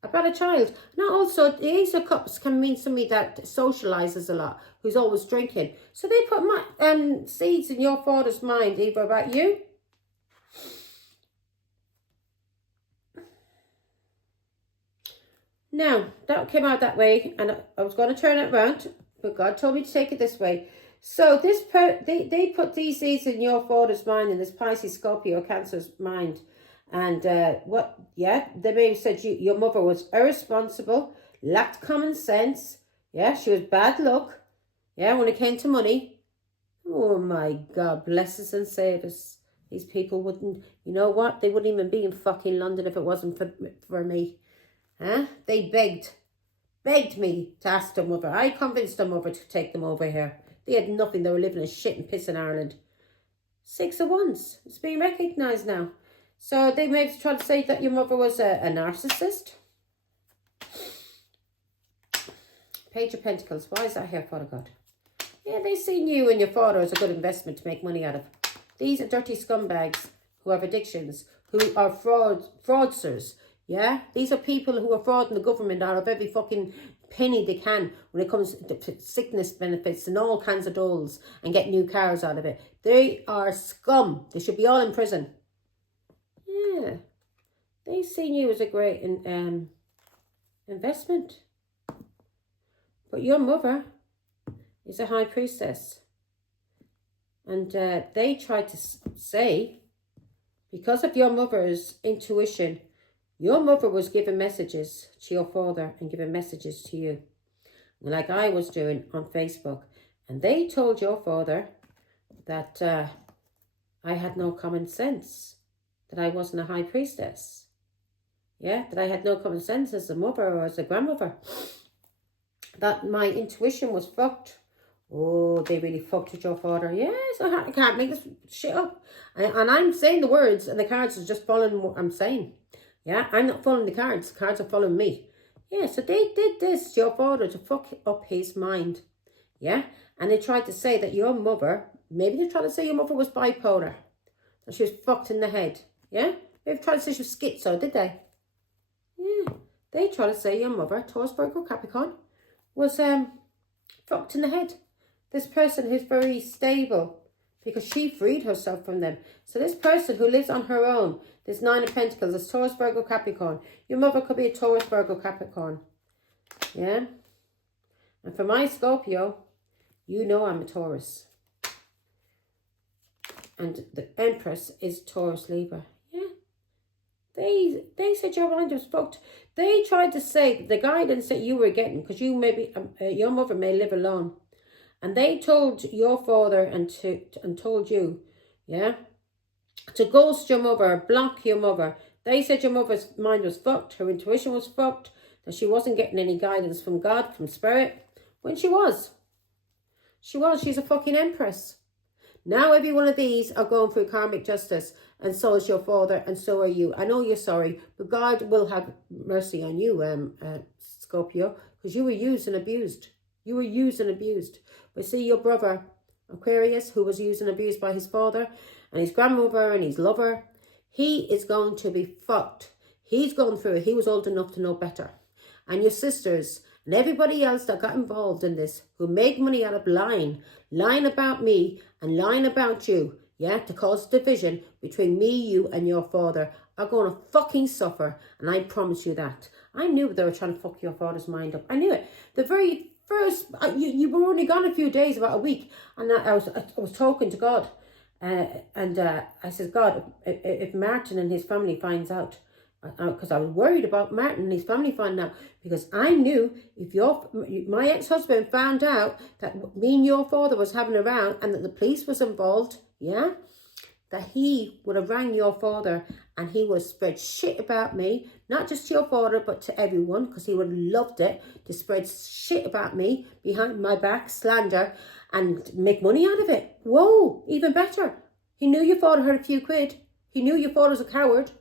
about a child. Now also, the Ace of Cups can mean somebody that socialises a lot, who's always drinking. So they put seeds in your father's mind, either about you. Now, that came out that way, and I was going to turn it around, but God told me to take it this way. So they put these seeds in your father's mind, in this Pisces, Scorpio, Cancer's mind. And they may have said your mother was irresponsible, lacked common sense. Yeah, she was bad luck. Yeah, when it came to money. Oh my God, bless us and save us. These people wouldn't, you know what? They wouldn't even be in fucking London if it wasn't for me. Huh? They begged me to ask their mother. I convinced their mother to take them over here. They had nothing. They were living in shit and piss in Ireland. 6 of Wands. It's being recognised now. So they may have tried to say that your mother was a narcissist. Page of Pentacles. Why is that here, Father God? Yeah, they seen you and your father as a good investment to make money out of. These are dirty scumbags who have addictions, who are fraudsters. Yeah, these are people who are frauding the government out of every fucking penny they can when it comes to sickness benefits and all kinds of doles and get new cars out of it. They are scum. They should be all in prison. Yeah, they seen you as a great investment. But your mother is a high priestess. And they tried to say, because of your mother's intuition, your mother was giving messages to your father and giving messages to you, like I was doing on Facebook. And they told your father that I had no common sense, that I wasn't a high priestess. Yeah, that I had no common sense as a mother or as a grandmother. That my intuition was fucked. Oh, they really fucked with your father. Yes, I can't make this shit up. And I'm saying the words and the cards are just following what I'm saying. Yeah, I'm not following the cards. The cards are following me. Yeah, so they did this to your father to fuck up his mind. Yeah, and they tried to say that your mother, maybe they tried to say your mother was bipolar. That she was fucked in the head. Yeah, maybe tried to say she was schizo, did they? Yeah, they tried to say your mother, Taurus, Virgo, Capricorn, was fucked in the head. This person who's very stable because she freed herself from them. So this person who lives on her own, this 9 of Pentacles, is Taurus, Virgo, Capricorn. Your mother could be a Taurus, Virgo, Capricorn. Yeah? And for my Scorpio, you know I'm a Taurus. And the Empress is Taurus, Libra. Yeah? They said your mind was fucked. They tried to say the guidance that you were getting, because you maybe your mother may live alone. And they told your father and told you, yeah, to ghost your mother, block your mother. They said your mother's mind was fucked, her intuition was fucked, that she wasn't getting any guidance from God, from Spirit, when she was. She's a fucking Empress. Now every one of these are going through karmic justice, and so is your father, and so are you. I know you're sorry, but God will have mercy on you, Scorpio, because you were used and abused. You were used and abused. But see, your brother, Aquarius, who was used and abused by his father and his grandmother and his lover, he is going to be fucked. He's going through it. He was old enough to know better. And your sisters and everybody else that got involved in this, who made money out of lying about me and lying about you, yeah, to cause division between me, you, and your father, are going to fucking suffer. And I promise you that. I knew they were trying to fuck your father's mind up. I knew it. The very first, you were only gone a few days, about a week, and I was talking to God, and I said, God, if Martin and his family finds out, because I was worried about Martin and his family finding out, because I knew if my ex-husband found out that me and your father was having a row and that the police was involved, yeah, that he would have rang your father and he would spread shit about me, not just to your father, but to everyone, because he would have loved it to spread shit about me behind my back, slander, and make money out of it. Whoa, even better. He knew your father had a few quid. He knew your father's a coward.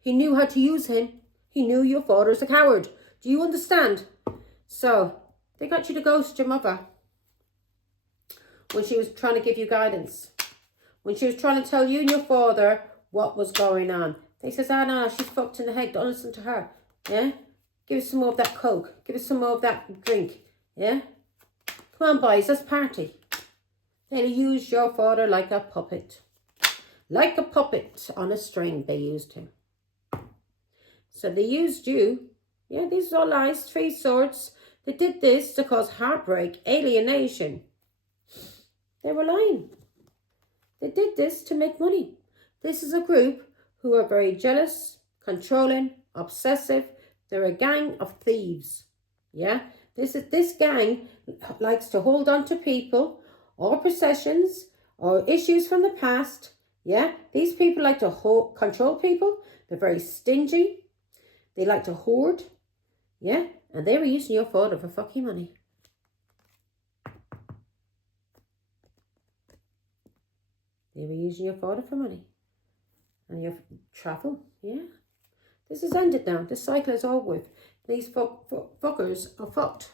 He knew how to use him. He knew your father's a coward. Do you understand? So, they got you to ghost your mother when she was trying to give you guidance. When she was trying to tell you and your father what was going on. They says, no, she's fucked in the head. Don't listen to her. Yeah? Give us some more of that Coke. Give us some more of that drink. Yeah? Come on, boys, let's party. They'll use your father like a puppet. Like a puppet on a string, they used him. So they used you. Yeah, these are all lies. 3 swords. They did this to cause heartbreak, alienation. They were lying. They did this to make money. This is a group who are very jealous, controlling, obsessive. They're a gang of thieves. Yeah? This gang likes to hold on to people or possessions or issues from the past. Yeah? These people like to control people. They're very stingy. They like to hoard. Yeah? And they were using your father for fucking money. They were using your father for money. And your travel. Yeah? This is ended now. This cycle is over with. These fuckers are fucked.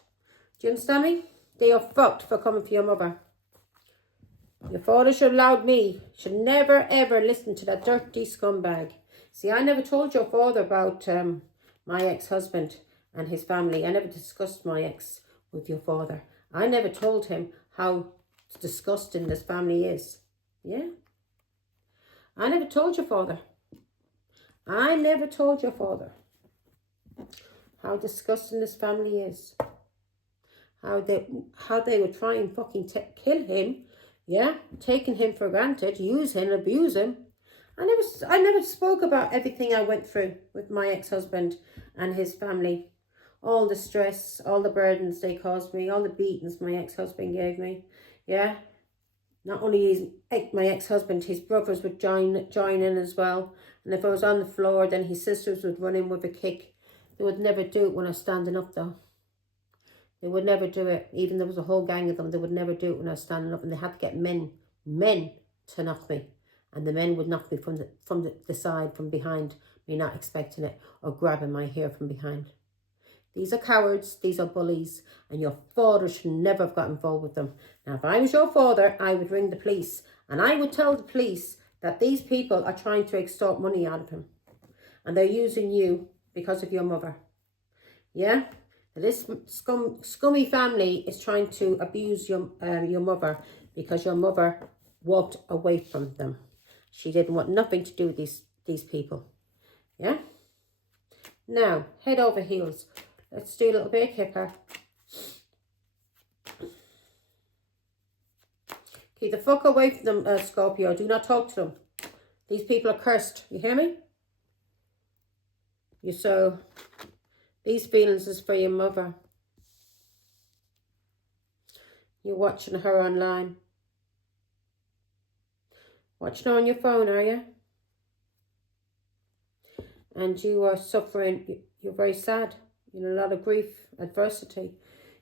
Do you understand me? They are fucked for coming for your mother. Your father should have allowed me. Should never ever listen to that dirty scumbag. See, I never told your father about my ex-husband and his family. I never discussed my ex with your father. I never told him how disgusting this family is. Yeah? I never told your father. I never told your father how disgusting this family is. How they would try and fucking kill him. Yeah? Taking him for granted. Use him, abuse him. I never spoke about everything I went through with my ex-husband and his family. All the stress, all the burdens they caused me, all the beatings my ex-husband gave me. Yeah? Not only my ex-husband, his brothers would join in as well. And if I was on the floor, then his sisters would run in with a kick. They would never do it when I was standing up, though. They would never do it. Even there was a whole gang of them, they would never do it when I was standing up. And they had to get men to knock me. And the men would knock me from the side, from behind, me not expecting it, or grabbing my hair from behind. These are cowards, these are bullies, and your father should never have got involved with them. Now, if I was your father, I would ring the police, and I would tell the police that these people are trying to extort money out of him. And they're using you because of your mother. Yeah? This scummy family is trying to abuse your mother because your mother walked away from them. She didn't want nothing to do with these people. Yeah? Now, head over heels. Let's do a little bit of kipper. Keep the fuck away from them, Scorpio. Do not talk to them. These people are cursed. You hear me? These feelings is for your mother. You're watching her online. Watching her on your phone, are you? And you are suffering. You're very sad. In a lot of grief, adversity.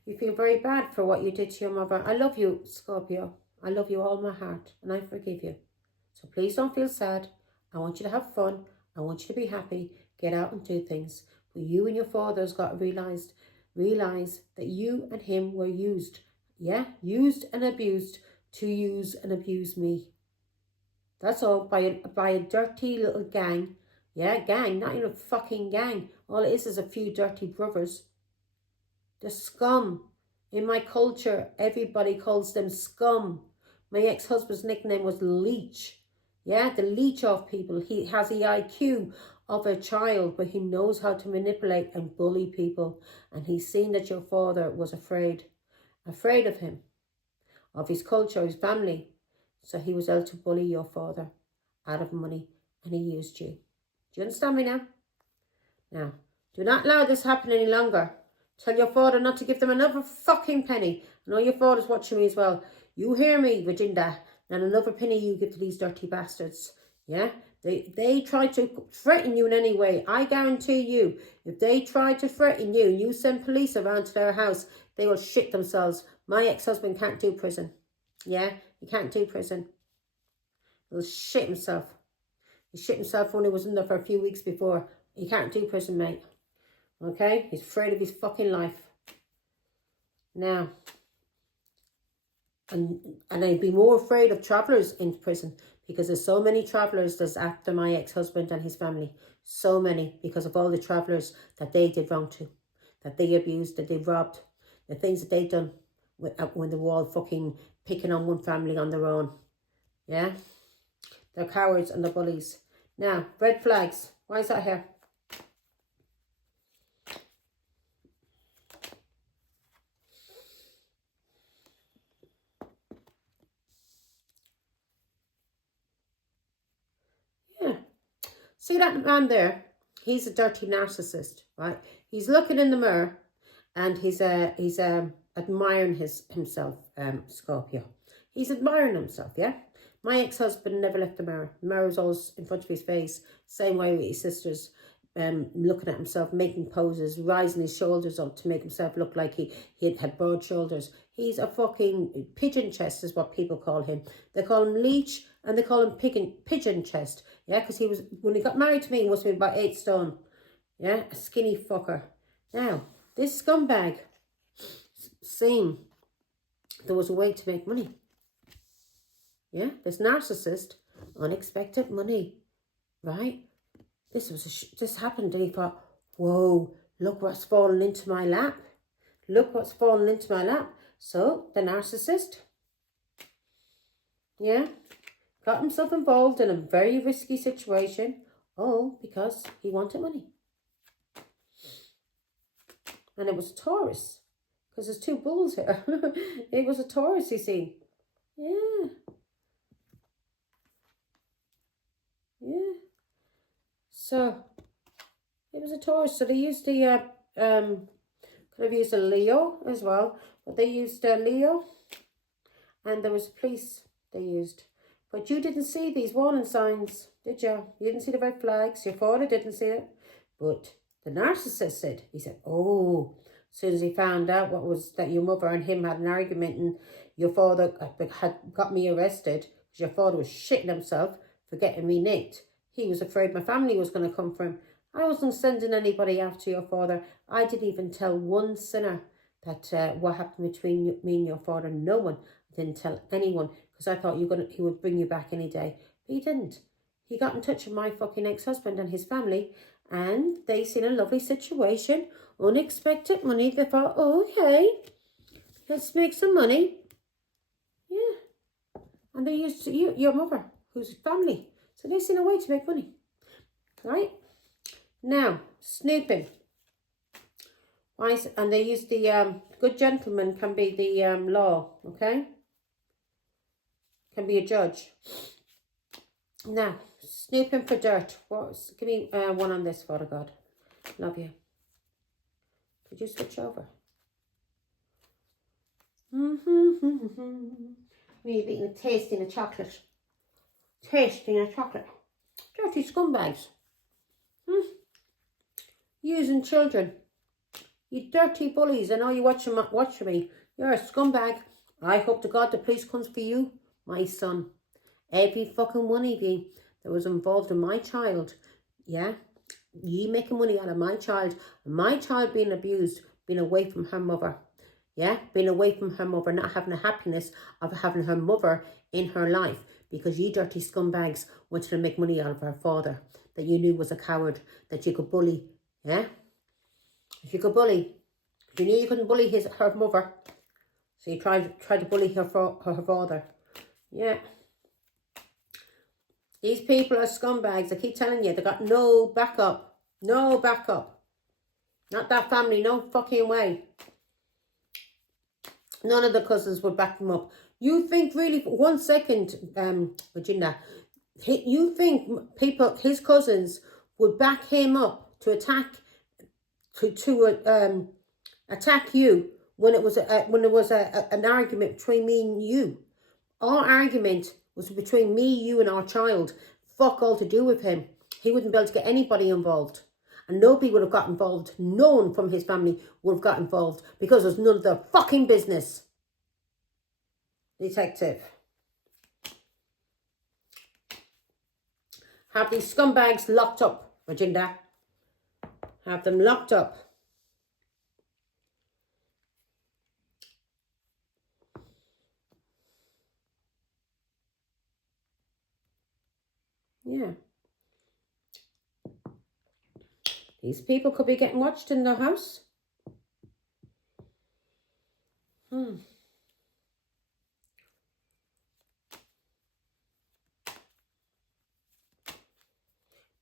You feel very bad for what you did to your mother. I love you, Scorpio. I love you all my heart, and I forgive you. So please don't feel sad. I want you to have fun. I want you to be happy. Get out and do things. But you and your father's got to realize that you and him were used. Yeah? Used and abused to use and abuse me. That's all, by a dirty little gang. Yeah, gang, not even a fucking gang. All it is a few dirty brothers. The scum. In my culture, everybody calls them scum. My ex-husband's nickname was Leech. Yeah, the leech of people. He has the IQ of a child, but he knows how to manipulate and bully people. And he's seen that your father was afraid of him, of his culture, his family. So he was able to bully your father out of money, and he used you. Do you understand me now? Now, do not allow this happen any longer. Tell your father not to give them another fucking penny. I know your father's watching me as well. You hear me, Virginia? And another penny you give to these dirty bastards. Yeah? They try to threaten you in any way. I guarantee you, if they try to threaten you and you send police around to their house, they will shit themselves. My ex-husband can't do prison. Yeah? He can't do prison. He'll shit himself. He shit himself when he was in there for a few weeks before. He can't do prison, mate. Okay? He's afraid of his fucking life. Now, and I'd be more afraid of travellers in prison, because there's so many travellers that's after my ex-husband and his family. So many, because of all the travellers that they did wrong to. that they abused, that they robbed, the things that they done when they were all fucking picking on one family on their own. Yeah? They're cowards and they're bullies. Now, red flags. Why is that here? Yeah. See that man there? He's a dirty narcissist, right? He's looking in the mirror and he's admiring himself, Scorpio. He's admiring himself, yeah? My ex-husband never left the mirror. The mirror was always in front of his face. Same way with his sisters, looking at himself, making poses, rising his shoulders up to make himself look like he had broad shoulders. He's a fucking pigeon chest is what people call him. They call him leech and they call him pigeon chest. Yeah, because he was, when he got married to me, he must have been about 8 stone. Yeah, a skinny fucker. Now, this scumbag, same. There was a way to make money. Yeah, this narcissist, unexpected money, right? This happened and he thought, whoa, look what's fallen into my lap. Look what's fallen into my lap. So, the narcissist, yeah, got himself involved in a very risky situation, all because he wanted money. And it was a Taurus, because there's 2 bulls here. It was a Taurus, you see. Yeah. Yeah. So, it was a Taurus. So they used the, could have used a Leo as well. But they used Leo. And there was police they used. But you didn't see these warning signs, did you? You didn't see the red flags. Your father didn't see it. But the narcissist said, he said, oh, as soon as he found out what was that your mother and him had an argument and your father had got me arrested because your father was shitting himself for getting me nicked. He was afraid my family was going to come for him. I wasn't sending anybody after your father. I didn't even tell one sinner that what happened between me and your father. No one. I didn't tell anyone because I thought he would bring you back any day. But he didn't. He got in touch with my fucking ex-husband and his family and they seen a lovely situation. Unexpected money. They thought, oh, okay, let's make some money. Yeah. And they used your mother, who's family. So they seen a way to make money. Right? Now, snooping. And they use the good gentleman can be the law, okay? Can be a judge. Now, snooping for dirt. Give me one on this, Father God. Love you. Could you switch over? We've eaten tasting a chocolate. Tasting a chocolate. Dirty scumbags. Using children. You dirty bullies. I know you watching me. You're a scumbag. I hope to God the police comes for you, my son. Every fucking one of you that was involved in my child. Yeah? You making money out of my child being abused, being away from her mother. Yeah? Being away from her mother, not having the happiness of having her mother in her life because you dirty scumbags wanted to make money out of her father that you knew was a coward, that you could bully. Yeah? If you could bully, you knew you couldn't bully her mother, so you tried to bully her father. Yeah. These people are scumbags. I keep telling you, they got no backup. No backup. Not that family, no fucking way. None of the cousins would back them up. You think really, for 1 second, Virginia, you think his cousins would back him up to attack, attack you when it was an argument between me and you? Our argument was between me, you and our child. Fuck all to do with him. He wouldn't be able to get anybody involved. And nobody would have got involved. No one from his family would have got involved because it was none of their fucking business. Detective. Have these scumbags locked up, Virginia. Have them locked up. Yeah. These people could be getting watched in their house.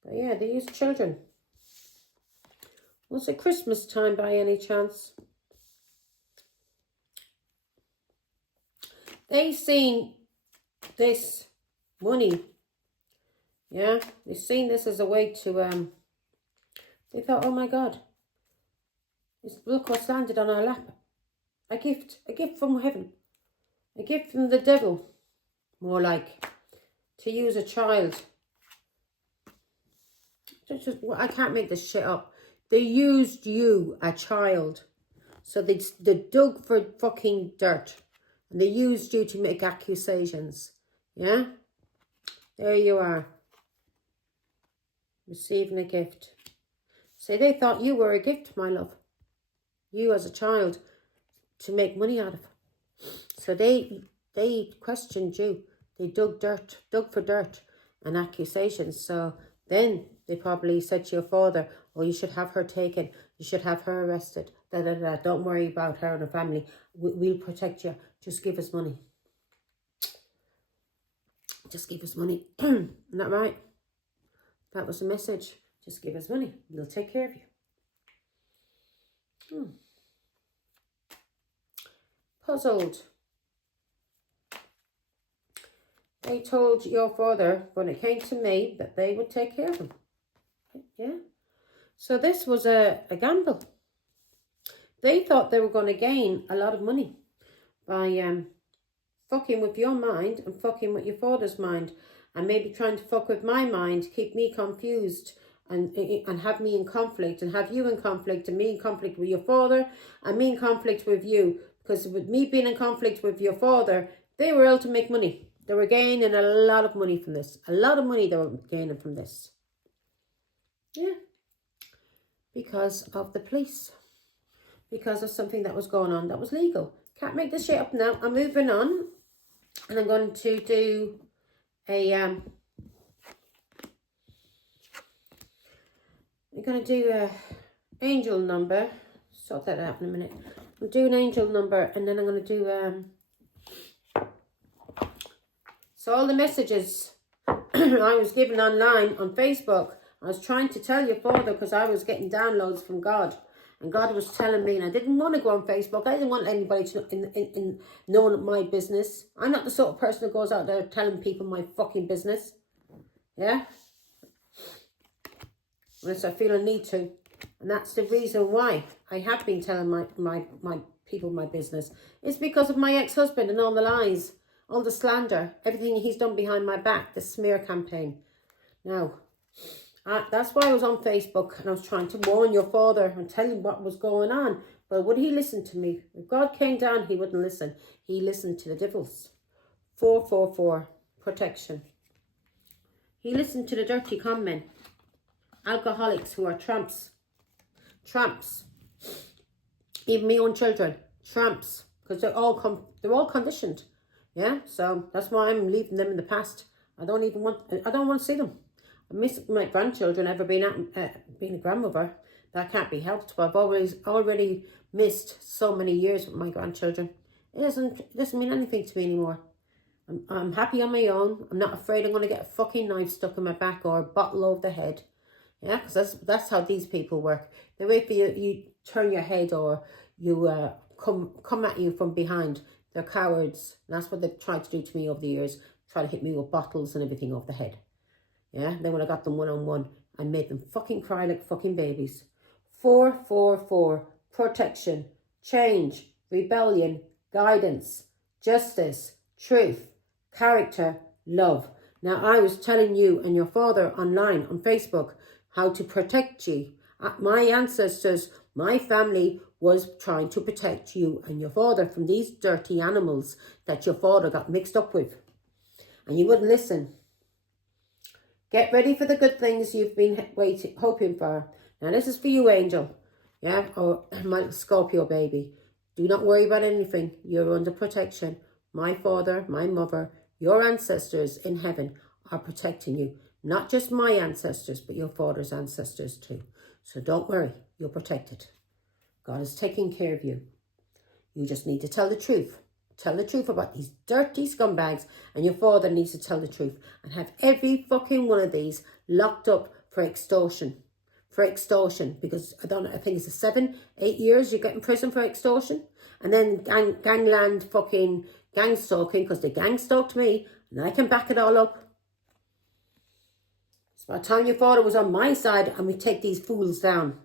But yeah, these children. Was it Christmas time by any chance? They seen this money. Yeah, they seen this as a way to, they thought, oh my God, look what's landed on our lap. A gift from heaven. A gift from the devil, more like, to use a child. I can't make this shit up. They used you, a child. So they dug for fucking dirt. And they used you to make accusations. Yeah? There you are. Receiving a gift. So they thought you were a gift, my love. You as a child to make money out of. So they questioned you. They dug for dirt and accusations. So then they probably said to your father, oh, you should have her taken. You should have her arrested. Da, da, da. Don't worry about her and her family. We'll protect you. Just give us money. Just give us money. Isn't that right? That was the message. Just give us money. We'll take care of you. Puzzled. They told your father, when it came to me, that they would take care of him. Yeah. So this was a gamble. They thought they were going to gain a lot of money by fucking with your mind and fucking with your father's mind, and maybe trying to fuck with my mind, keep me confused, and have me in conflict, and have you in conflict, and me in conflict with your father, and me in conflict with you. Because with me being in conflict with your father, they were able to make money. They were gaining a lot of money from this. A lot of money they were gaining from this. Yeah. Because of the police. Because of something that was going on that was legal. Can't make this shit up now. I'm moving on. And I'm going to do a... I'm going to do a angel number. Sort that out in a minute. I'll do an angel number, and then I'm going to do... So all the messages I was given online on Facebook, I was trying to tell your father because I was getting downloads from God. And God was telling me, and I didn't want to go on Facebook. I didn't want anybody to know my business. I'm not the sort of person who goes out there telling people my fucking business. Yeah? Unless I feel a need to. And that's the reason why I have been telling my people my business. It's because of my ex-husband and all the lies. All the slander, everything he's done behind my back, the smear campaign. Now, that's why I was on Facebook and I was trying to warn your father and tell him what was going on. But would he listen to me? If God came down, he wouldn't listen. He listened to the devils. 444, protection. He listened to the dirty con men. Alcoholics who are tramps. Tramps. Even my own children. Tramps. Because they're all conditioned. Yeah, so that's why I'm leaving them in the past. I don't want to see them. I miss my grandchildren ever being a grandmother. That can't be helped. But I've already missed so many years with my grandchildren. It doesn't mean anything to me anymore. I'm happy on my own. I'm not afraid I'm going to get a fucking knife stuck in my back or a bottle over the head. Yeah, because that's how these people work. They wait for you turn your head or you come at you from behind. They're cowards. And that's what they've tried to do to me over the years. Try to hit me with bottles and everything over the head. Yeah. Then when I got them one-on-one, I made them fucking cry like fucking babies. 444. Protection. Change. Rebellion. Guidance. Justice. Truth. Character. Love. Now, I was telling you and your father online on Facebook how to protect you. My ancestors, my family was trying to protect you and your father from these dirty animals that your father got mixed up with. And you wouldn't listen. Get ready for the good things you've been hoping for. Now this is for you, Angel. Yeah, or my Scorpio baby. Do not worry about anything. You're under protection. My father, my mother, your ancestors in heaven are protecting you. Not just my ancestors, but your father's ancestors too. So don't worry. You're protected. God is taking care of you. You just need to tell the truth. Tell the truth about these dirty scumbags, and your father needs to tell the truth and have every fucking one of these locked up for extortion. For extortion, because I think it's a 7-8 years you get in prison for extortion, and then gangland fucking gang stalking, because they gang stalked me, and I can back it all up. It's about time your father was on my side, and we take these fools down.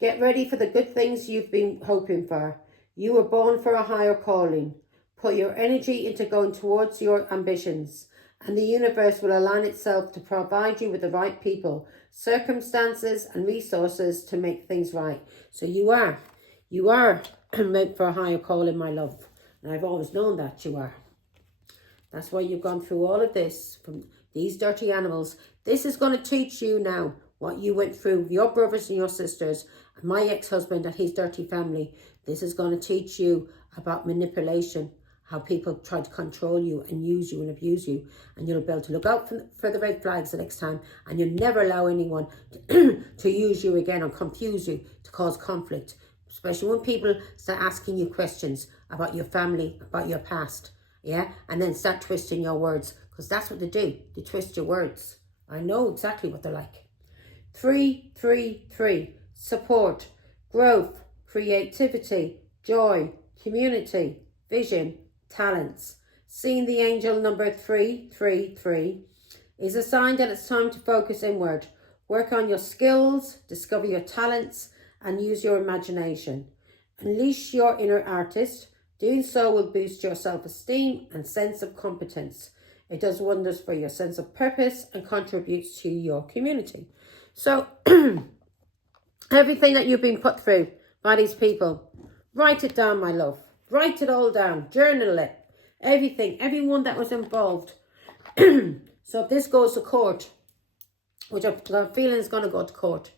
Get ready for the good things you've been hoping for. You were born for a higher calling. Put your energy into going towards your ambitions, and the universe will align itself to provide you with the right people, circumstances and resources to make things right. So you are meant for a higher calling, my love. And I've always known that you are. That's why you've gone through all of this from these dirty animals. This is going to teach you now what you went through, your brothers and your sisters, and my ex-husband and his dirty family. This is going to teach you about manipulation, how people try to control you and use you and abuse you. And you'll be able to look out for the red flags the next time, and you'll never allow anyone to use you again or confuse you to cause conflict. Especially when people start asking you questions about your family, about your past, yeah? And then start twisting your words, because that's what they do. They twist your words. I know exactly what they're like. 3, 3, 3. Support, growth, creativity, joy, community, vision, talents. Seeing the angel number 333 is a sign that it's time to focus inward. Work on your skills, discover your talents, and use your imagination. Unleash your inner artist. Doing so will boost your self-esteem and sense of competence. It does wonders for your sense of purpose and contributes to your community. So, everything that you've been put through by these people, write it down, my love. Write it all down. Journal it. Everything. Everyone that was involved. So if this goes to court, which I'm feeling is going to go to court.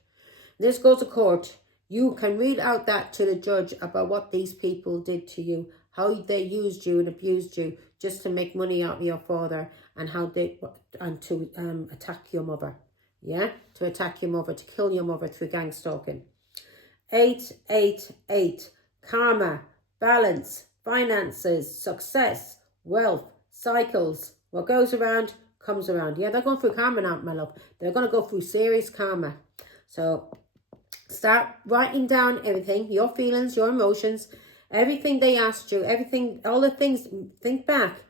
This goes to court. You can read out that to the judge about what these people did to you, how they used you and abused you just to make money out of your father, and how they to attack your mother. Yeah, to attack your mother, to kill your mother through gang stalking. 888, karma, balance, finances, success, wealth, cycles. What goes around comes around. Yeah, they're going through karma now, my love. They're going to go through serious karma. So start writing down everything, your feelings, your emotions, everything they asked you, everything, all the things. Think back,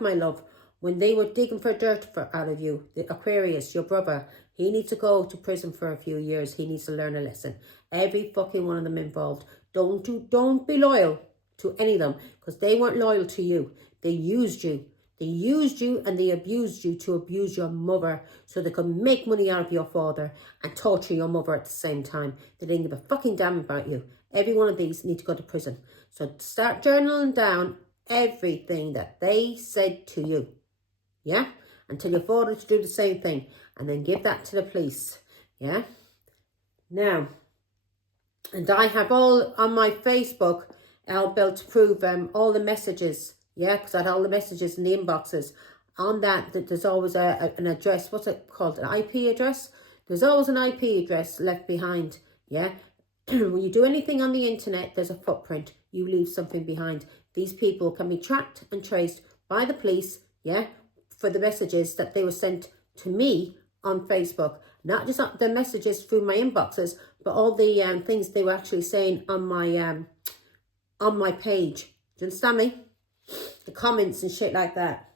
my love. When they were digging for dirt out of you, the Aquarius, your brother, he needs to go to prison for a few years. He needs to learn a lesson. Every fucking one of them involved. Don't be loyal to any of them, because they weren't loyal to you. They used you. They used you and they abused you to abuse your mother so they could make money out of your father and torture your mother at the same time. They didn't give a fucking damn about you. Every one of these need to go to prison. So start journaling down everything that they said to you. Yeah? And tell your father to do the same thing. And then give that to the police. Yeah? Now, and I have all on my Facebook, I'll be able to prove all the messages. Yeah, because I had all the messages in the inboxes. On that there's always an address. What's it called? An IP address? There's always an IP address left behind. Yeah? When you do anything on the internet, there's a footprint. You leave something behind. These people can be tracked and traced by the police. Yeah? For the messages that they were sent to me on Facebook. Not just the messages through my inboxes, but all the things they were actually saying on my page. Do you understand me? The comments and shit like that.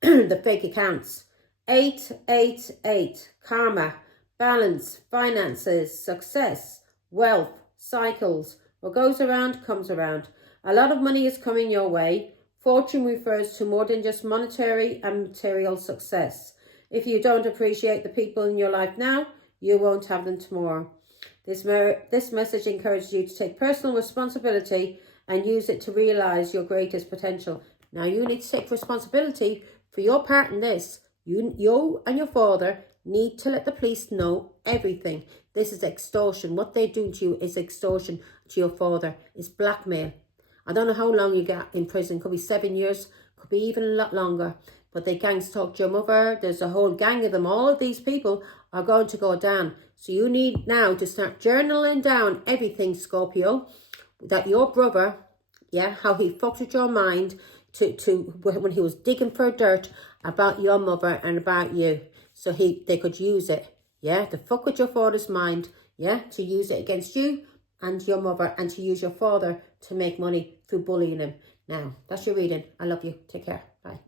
The fake accounts. 888. Karma, balance, finances, success, wealth, cycles. What goes around comes around. A lot of money is coming your way. Fortune refers to more than just monetary and material success. If you don't appreciate the people in your life now, you won't have them tomorrow. This message encourages you to take personal responsibility and use it to realize your greatest potential. Now you need to take responsibility for your part in this. You and your father need to let the police know everything. This is extortion. What they do to you is extortion to your father. It's blackmail. I don't know how long you get in prison. Could be 7 years. Could be even a lot longer. But they gang stalked your mother. There's a whole gang of them. All of these people are going to go down. So you need now to start journaling down everything, Scorpio. that your brother, yeah, how he fucked with your mind to when he was digging for dirt about your mother and about you. So they could use it, yeah, to fuck with your father's mind, yeah, to use it against you and your mother, and to use your father to make money through bullying him. Now, that's your reading. I love you. Take care. Bye.